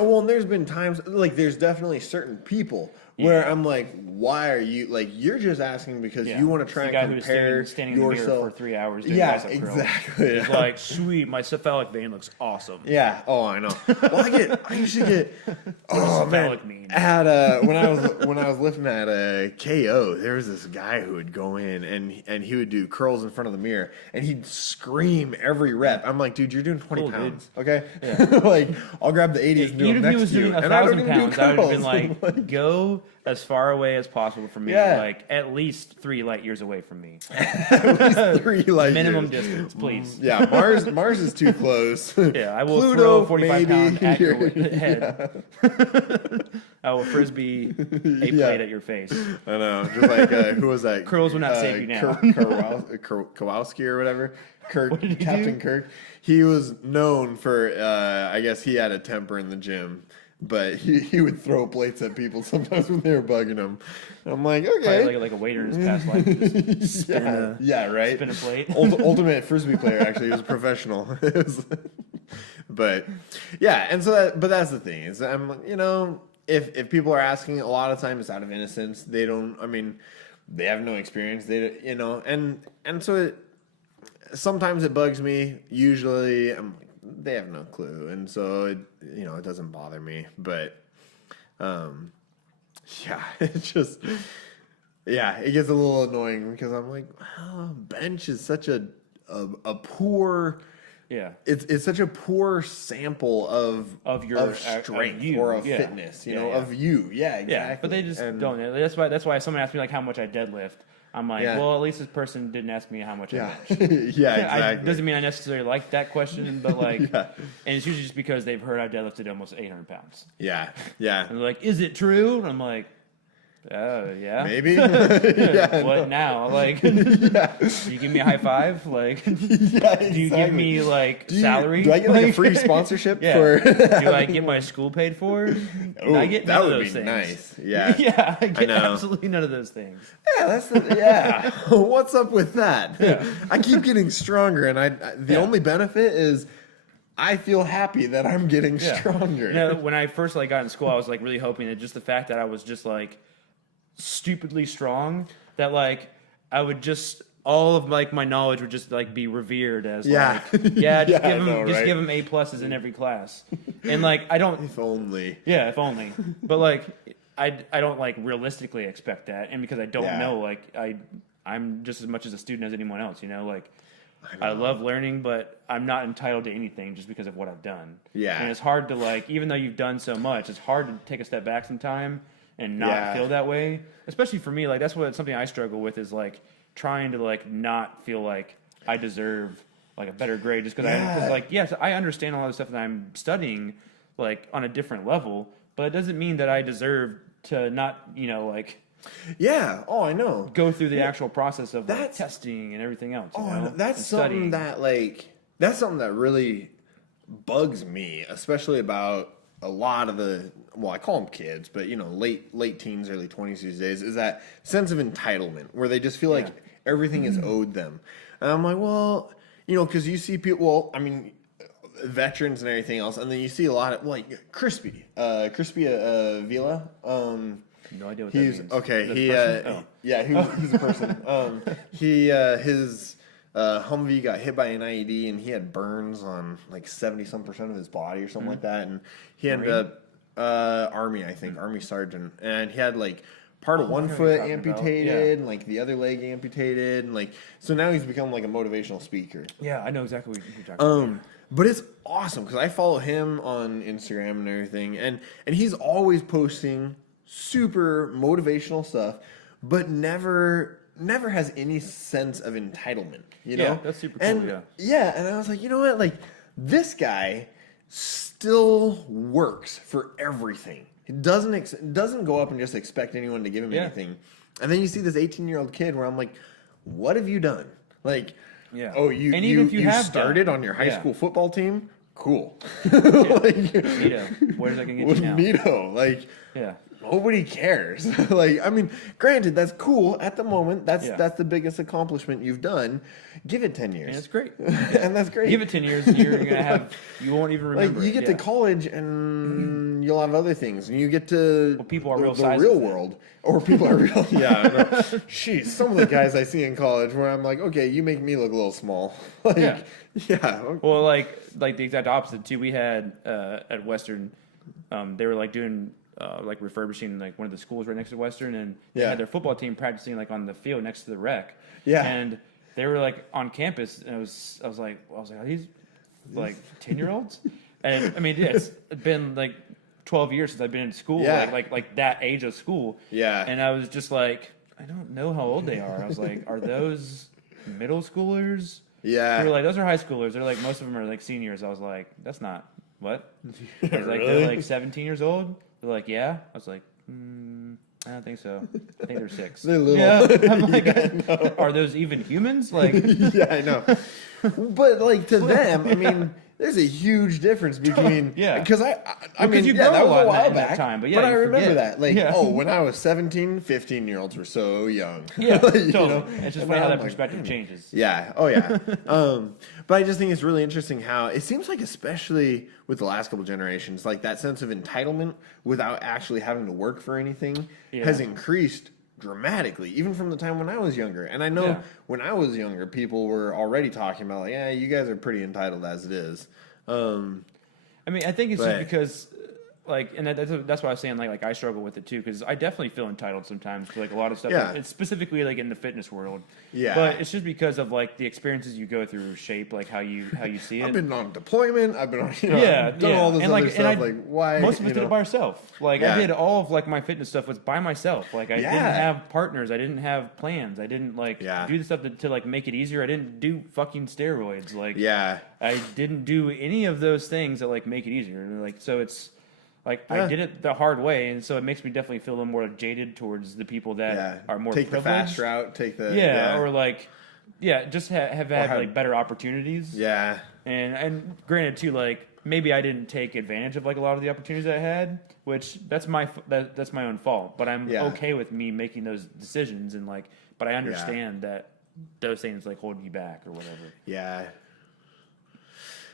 well, there's been times like there's definitely certain people where I'm like, why are you like you're just asking because you want to try and compare standing in the mirror for 3 hours doing exactly. It's like, sweet, my cephalic vein looks awesome. Yeah. Oh, I know. Well, I used to get at when I was lifting at a KO, there was this guy who would go in and he would do curls in front of the mirror and he'd scream every rep. I'm like, dude, you're doing 20 pounds, okay? Yeah. Like I'll grab the 80s and do them next to you. And I don't even do curls. I would have been like, go as far away as possible from me, like at least 3 light years away from me. At least 3 light minimum years. distance, please. Yeah, Mars is too close. Yeah, I will throw 45 pound at your head. I will frisbee a plate at your face. I know, just like who was that? Curls will not save you now. Kowalski or whatever. Captain Kirk. He was known for, I guess he had a temper in the gym. But he would throw plates at people sometimes when they were bugging him. I'm like, okay. Like a waiter in his past life. Just spin right. Spin a plate. Ultimate frisbee player, actually. He was a professional. But, yeah. And so that's the thing. Is if people are asking, a lot of times it's out of innocence. They don't, they have no experience. And so sometimes it bugs me. Usually I'm like, they have no clue, and so it doesn't bother me. But it just it gets a little annoying because I'm like, bench is such a poor it's such a poor sample of your strength or of fitness, of you. Yeah, exactly. Yeah, but they just don't. That's why someone asked me like how much I deadlift. I'm like, well, at least this person didn't ask me how much I bench. Exactly. Doesn't mean I necessarily like that question, but like, and it's usually just because they've heard I've deadlifted almost 800 pounds. Yeah. And they're like, is it true? And I'm like, yeah. Maybe. What now? Like, do you give me a high five? Like, do you give me like salary? Do I get like a free sponsorship for? Do I get my school paid for? I get none of those things. Nice. Yeah. Yeah, I get absolutely none of those things. Yeah, What's up with that? Yeah. I keep getting stronger, and the only benefit is I feel happy that I'm getting stronger. When I first got in school, I was like really hoping that just the fact that I was just like stupidly strong, that like I would just all of like my knowledge would just like be revered as just give them A pluses in every class, and like I don't if only but like I don't like realistically expect that, and because I don't know, like I'm just as much as a student as anyone else, like I love learning, but I'm not entitled to anything just because of what I've done. Yeah, and it's hard to like, even though you've done so much, it's hard to take a step back sometime and not feel that way, especially for me. Like that's something I struggle with, is like trying to like not feel like I deserve like a better grade just because I understand a lot of stuff that I'm studying like on a different level, but it doesn't mean that I deserve to not I know, go through the actual process of like, testing and everything else. That's something that really bugs me, especially about a lot of the, I call them kids, but late teens, early 20s these days, is that sense of entitlement where they just feel like everything is owed them. And I'm like, well, because you see people, veterans and everything else, and then you see a lot of like Crispy Vila. No idea what He's that means. okay. He's a person. His Humvee got hit by an IED, and he had burns on like 70% of his body or something like that, and he ended up Army, I think, Army sergeant, and he had like part of one foot amputated and like the other leg amputated, and like so now he's become like a motivational speaker. Yeah, I know exactly what you're talking about. But it's awesome because I follow him on Instagram and everything, and he's always posting super motivational stuff, but never has any sense of entitlement, you know? Yeah, that's super cool, and, and I was like, you know what? Like, this guy still works for everything. He doesn't go up and just expect anyone to give him anything. And then you see this 18-year-old kid where I'm like, what have you done? Like, you started on your high school football team? Cool. Neato. Where's that going to get you now? Neato. Like, nobody cares. Like, I mean, granted, that's cool at the moment. That's the biggest accomplishment you've done. Give it 10 years. And it's great. And that's great. Give it 10 years, and you won't even remember. Like, you get to college, and you'll have other things, and you get to people are real the real world, or people are real. Jeez, some of the guys I see in college, where I'm like, okay, you make me look a little small. Like, Well, like the exact opposite too. We had at Western, they were like doing. Like refurbishing like one of the schools right next to Western, and they had their football team practicing like on the field next to the rec. Yeah, and they were like on campus, and I was like, are these like 10-year-olds? And I mean, it's been like 12 years since I've been in school, like that age of school. Yeah, and I was just like, I don't know how old they are. I was like, are those middle schoolers? Yeah, they were like, those are high schoolers. They're like, most of them are like seniors. I was like, that's not what. I was like, they're like 17 years old. They're like, yeah. I was like, I don't think so. I think they're 6. They're little. Yeah. I'm like, are those even humans? Like, yeah, I know. But like to them, I mean, there's a huge difference between because I mean you that was a while back, back, time, but I remember that. Like, when I was 17, 15-year-olds were so young. Yeah, totally. You know? It's just funny how that perspective changes. Yeah. Oh yeah. But I just think it's really interesting how it seems like, especially with the last couple generations, like that sense of entitlement without actually having to work for anything has increased dramatically, even from the time when I was younger. And I know when I was younger, people were already talking about like, you guys are pretty entitled as it is. I mean, I think it's just because, like, and that's why I was saying, like I struggle with it too, because I definitely feel entitled sometimes to like a lot of stuff. Yeah. It's specifically like in the fitness world. Yeah. But it's just because of like the experiences you go through shape like how you see it. I've been on deployment. I've been on done all this other stuff. Like why? Most of us did it by ourselves. Like I did all of like my fitness stuff was by myself. Like I didn't have partners. I didn't have plans. I didn't like do the stuff to like make it easier. I didn't do fucking steroids. Like I didn't do any of those things that like make it easier. Like so it's. Like I did it the hard way, and so it makes me definitely feel a little more jaded towards the people that are more take privileged. The fast route, take the or like just have had like better opportunities. Yeah, and granted too, like maybe I didn't take advantage of like a lot of the opportunities I had, which that's my own fault. But I'm okay with me making those decisions, and like, but I understand that those things like hold you back or whatever. Yeah.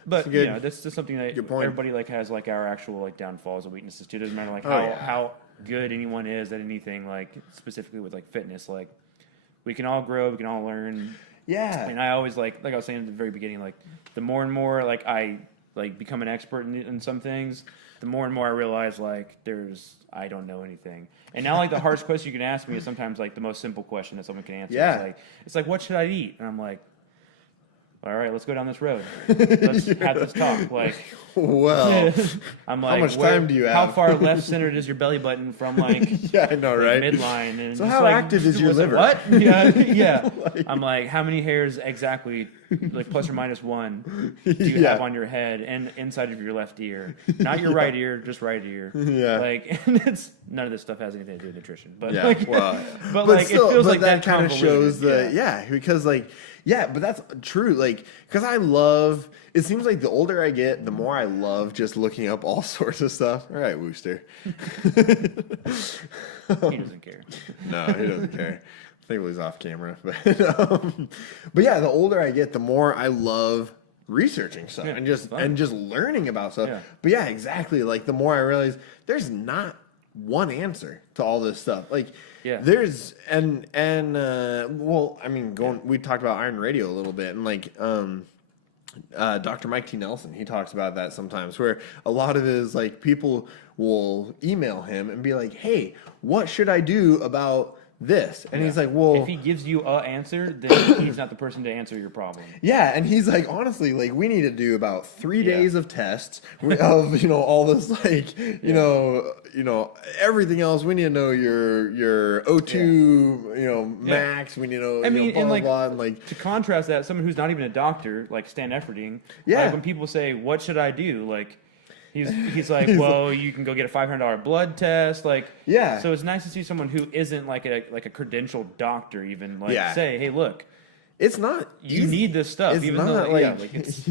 But that's just something that everybody like has like our actual like downfalls and weaknesses too. It doesn't matter like how good anyone is at anything, like specifically with like fitness. Like we can all grow, we can all learn. Yeah. And I always like I was saying at the very beginning, like the more and more like I like become an expert in some things, the more and more I realize like I don't know anything. And now like the hardest question you can ask me is sometimes like the most simple question that someone can answer. Yeah. It's like what should I eat? And I'm like, all right, let's go down this road. Let's have this talk. Like, well, I'm like, how much time do you have? How far left centered is your belly button from like? Yeah, I know, right? Midline. And so how like, active is your liver? What? Yeah. I'm like, how many hairs exactly, like plus or minus one, do you have on your head and inside of your left ear? Not your right ear, just right ear. Yeah. Like, and none of this stuff has anything to do with nutrition. But like, but like, still, it feels like that kind of shows because like. Yeah, but that's true. Like, because it seems like the older I get, the more I love just looking up all sorts of stuff. All right, Wooster. He doesn't care. No, he doesn't care. I think it was off camera. But yeah, the older I get, the more I love researching stuff and just learning about stuff. Yeah. But yeah, exactly. Like the more I realize there's not one answer to all this stuff. Like there's well, I mean, we talked about Iron Radio a little bit, and like Dr. Mike T. Nelson, he talks about that sometimes, where a lot of it is like people will email him and be like, hey, what should I do about this? And he's like, well, if he gives you an answer, then he's not the person to answer your problem. Yeah, and he's like, honestly, like we need to do about 3 days of tests of all this, like you know everything else. We need to know your O2 max. We need to know blah, and like, blah, and like to contrast that, someone who's not even a doctor, like Stan Efferding, like when people say, what should I do, like He's like, well, you can go get a $500 blood test, like, So it's nice to see someone who isn't like a credentialed doctor, even say, hey, look, it's not you need this stuff, it's even not though it's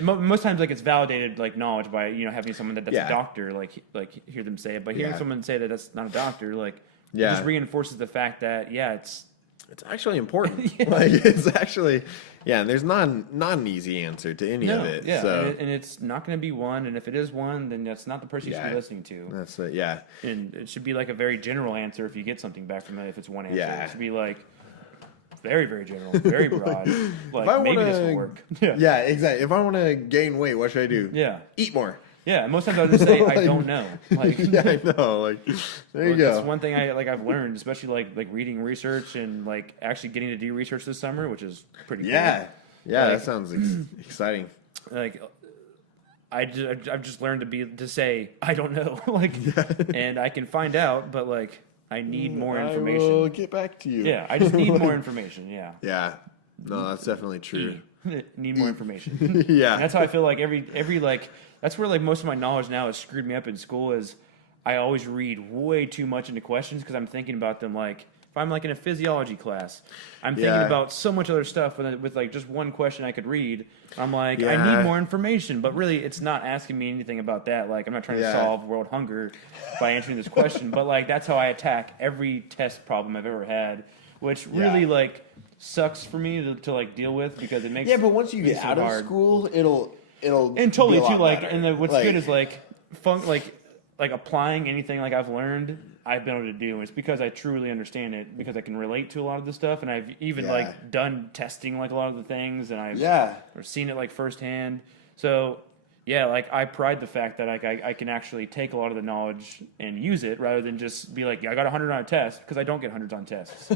most times like it's validated like knowledge by having someone that's a doctor like hear them say it, but hearing someone say that that's not a doctor, like it just reinforces the fact that it's actually important. Like it's actually, and there's not an easy answer to any of it. Yeah, so. and it's not going to be one. And if it is one, then that's not the person you should be listening to. That's it. And it should be like a very general answer if you get something back from it. If it's one answer, it should be like very, very general, very broad. Like maybe this will work. Yeah, exactly. If I want to gain weight, what should I do? Yeah, eat more. Yeah, most times I'll just say I don't know. Like, I know. Like, there you go. That's one thing I've learned, especially like reading research and like actually getting to do research this summer, which is pretty cool. Yeah, that sounds exciting. Like, I've just learned to say I don't know, and I can find out, but like I need more information. I will get back to you. Yeah, I just need more information. Yeah. Yeah. No, that's definitely true. Need more information. And that's how I feel like every like. That's where like most of my knowledge now has screwed me up in school is I always read way too much into questions because I'm thinking about them like if I'm like in a physiology class, I'm thinking about so much other stuff with like just one question I could read. I'm like I need more information, but really it's not asking me anything about that. Like I'm not trying to solve world hunger by answering this question, but like that's how I attack every test problem I've ever had, which really like sucks for me to like deal with because it makes but once you get out of school, it'll and totally too like better. And what's good is like applying anything like I've learned I've been able to do. It's because I truly understand it because I can relate to a lot of the stuff and I've even like done testing like a lot of the things and I've seen it like firsthand. So like I pride the fact that I can actually take a lot of the knowledge and use it rather than just be like I got 100 on a test because I don't get hundreds on tests.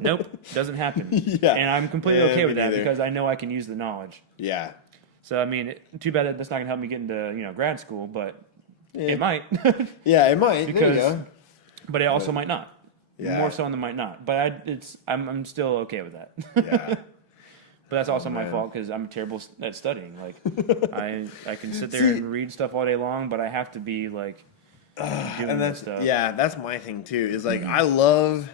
Nope, doesn't happen. And I'm completely okay with that because I know I can use the knowledge. So, I mean, too bad that's not going to help me get into, grad school, but it might. It might. There you go. But it also might not. More so than it might not. But I'm still okay with that. But that's also my fault because I'm terrible at studying. Like, I can sit there and read stuff all day long, but I have to be, like, doing this stuff. Yeah, that's my thing, too, is, like, I love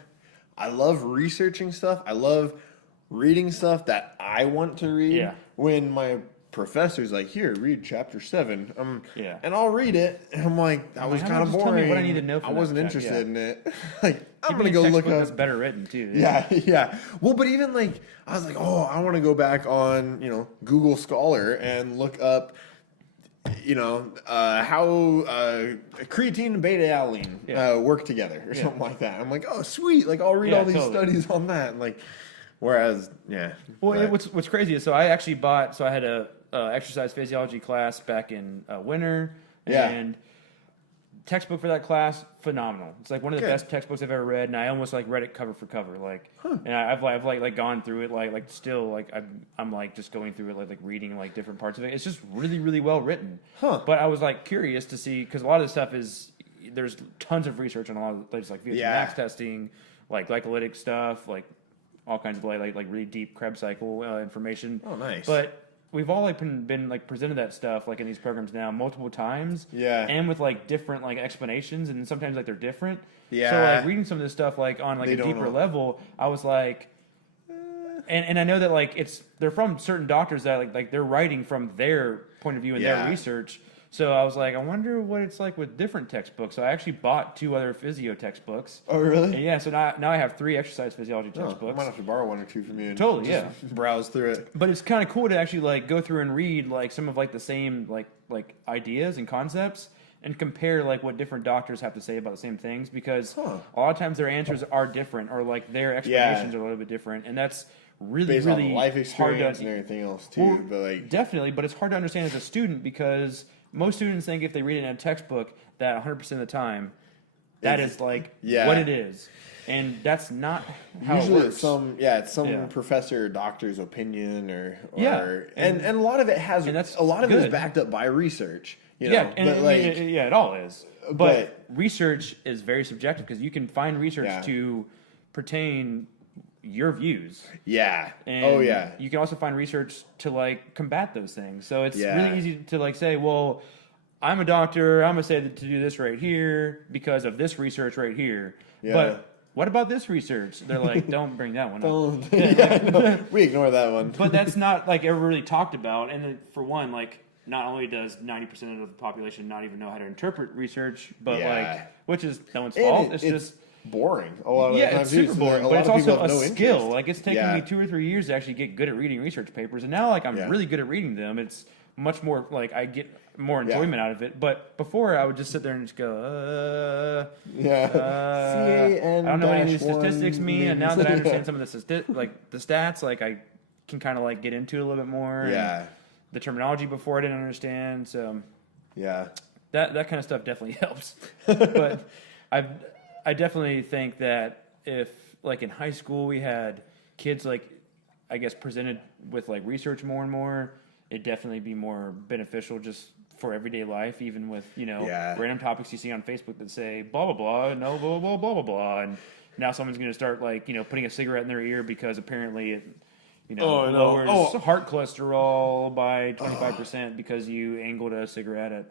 researching stuff. I love reading stuff that I want to read. When my professor's like, here, read chapter 7. And I'll read it. And I'm like, that was kind of boring. Tell me what I need to know from I wasn't that interested in it. Like, I'm going to go look up. That's better written, too. Yeah. Well, but even like, I was like, I want to go back on, Google Scholar and look up, how creatine and beta-alanine work together or something like that. I'm like, oh, sweet. Like, I'll read all these studies on that. And like, whereas, Well, what's crazy is, I actually I had a exercise physiology class back in winter, and textbook for that class, phenomenal. It's like one of the best textbooks I've ever read, and I almost like read it cover for cover, like, and I've gone through it, like still, like I'm like just going through it, like reading like different parts of it. It's just really, really well written. But I was like curious to see because a lot of the stuff there's tons of research on a lot of things like VO2 max testing, like glycolytic stuff, like all kinds of like really deep Krebs cycle information. Oh, nice. But we've all like been like presented that stuff like in these programs now multiple times. And with like different like explanations, and sometimes like they're different. So like reading some of this stuff like on like a deeper level, I was like, and I know that like they're from certain doctors that like they're writing from their point of view and their research. So I was like, I wonder what it's like with different textbooks. So I actually bought 2 other physio textbooks. Oh, really? And yeah, so now I have 3 exercise physiology I textbooks. might have to borrow 1 or 2 from you. And Totally, just browse through it. But it's kind of cool to actually like go through and read like some of like the same like ideas and concepts and compare like what different doctors have to say about the same things, because a lot of times their answers are different, or like their explanations are a little bit different, and that's really Based really on life experience hard to, and everything else too. Well, but like definitely, but it's hard to understand as a student, because most students think if they read it in a textbook that 100% of the time that is like what it is. And that's not how usually it works. It's some professor or doctor's opinion or and a lot of it has and that's a lot of it good. is backed up by research. You know? And but like it all is. But research is very subjective, because you can find research to pertain your views. Yeah. And you can also find research to like combat those things. So it's really easy to like say, well, I'm a doctor, I'm gonna say that to do this right here because of this research right here. Yeah. But what about this research? They're like, don't bring that one up. We ignore that one. But that's not like ever really talked about. And for one, like, not only does 90% of the population not even know how to interpret research, but like, which is no one's fault. It's just boring. A lot of the time, it's super boring, but it's also a skill. Interest. Like, it's taken me 2 or 3 years to actually get good at reading research papers, and now like I'm really good at reading them. It's much more like I get more enjoyment out of it. But before, I would just sit there and just go, I don't know what any of these statistics mean. And now that I understand some of the the stats, like I can kind of like get into it a little bit more. Yeah. The terminology before I didn't understand. So that kind of stuff definitely helps. But I definitely think that if like in high school we had kids like, I guess, presented with like research more and more, it'd definitely be more beneficial just for everyday life, even with, random topics you see on Facebook that say blah, blah, blah, no, blah, blah, blah, blah, blah. And now someone's going to start like, putting a cigarette in their ear because apparently it, lowers heart cholesterol by 25% because you angled a cigarette at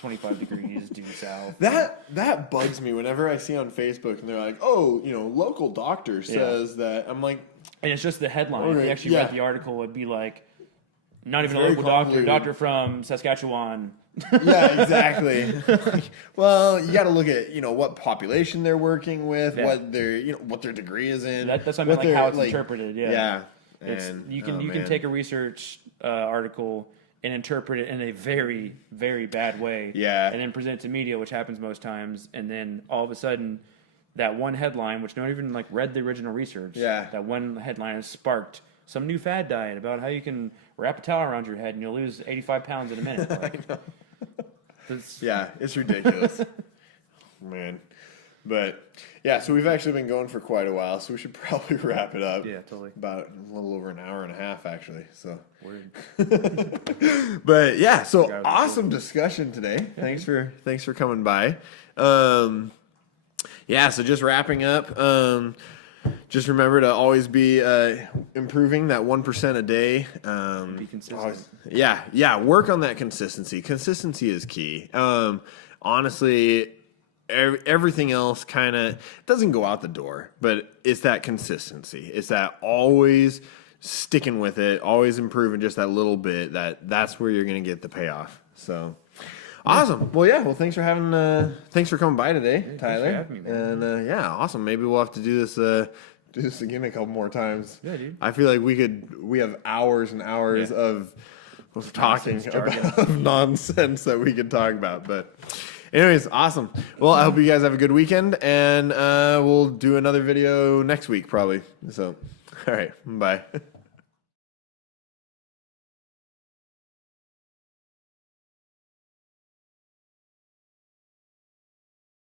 25 degrees due south. That bugs me whenever I see on Facebook and they're like, local doctor says that. I'm like, and it's just the headline. If you actually read the article, it'd be like, not even a local doctor from Saskatchewan. Yeah, exactly. Well, you got to look at what population they're working with, what their what their degree is in. That's what I mean, like how it's interpreted. Yeah. And you can take a research article and interpret it in a very, very bad way. Yeah. And then present it to media, which happens most times, and then all of a sudden, that one headline, which no one even like read the original research. That one headline has sparked some new fad diet about how you can wrap a towel around your head and you'll lose 85 pounds in a minute. Like, it's ridiculous. Man. But so we've actually been going for quite a while, so we should probably wrap it up. Yeah, totally. About a little over an hour and a half, actually. So, Word. But so awesome discussion today. Thanks for coming by. So just wrapping up. Just remember to always be improving that 1% a day. Be consistent. Work on that consistency. Consistency is key. Honestly, everything else kind of doesn't go out the door, but it's that consistency. It's that always sticking with it, always improving just that little bit. That's where you're going to get the payoff. So. Awesome. Well, thanks for coming by today, Tyler. Thanks for having me, man. And awesome. Maybe we'll have to do this again a couple more times. Yeah, dude. I feel like we have hours and hours of talking about nonsense that we could talk about. But anyways, awesome. Well, I hope you guys have a good weekend, and we'll do another video next week probably. So, all right. Bye.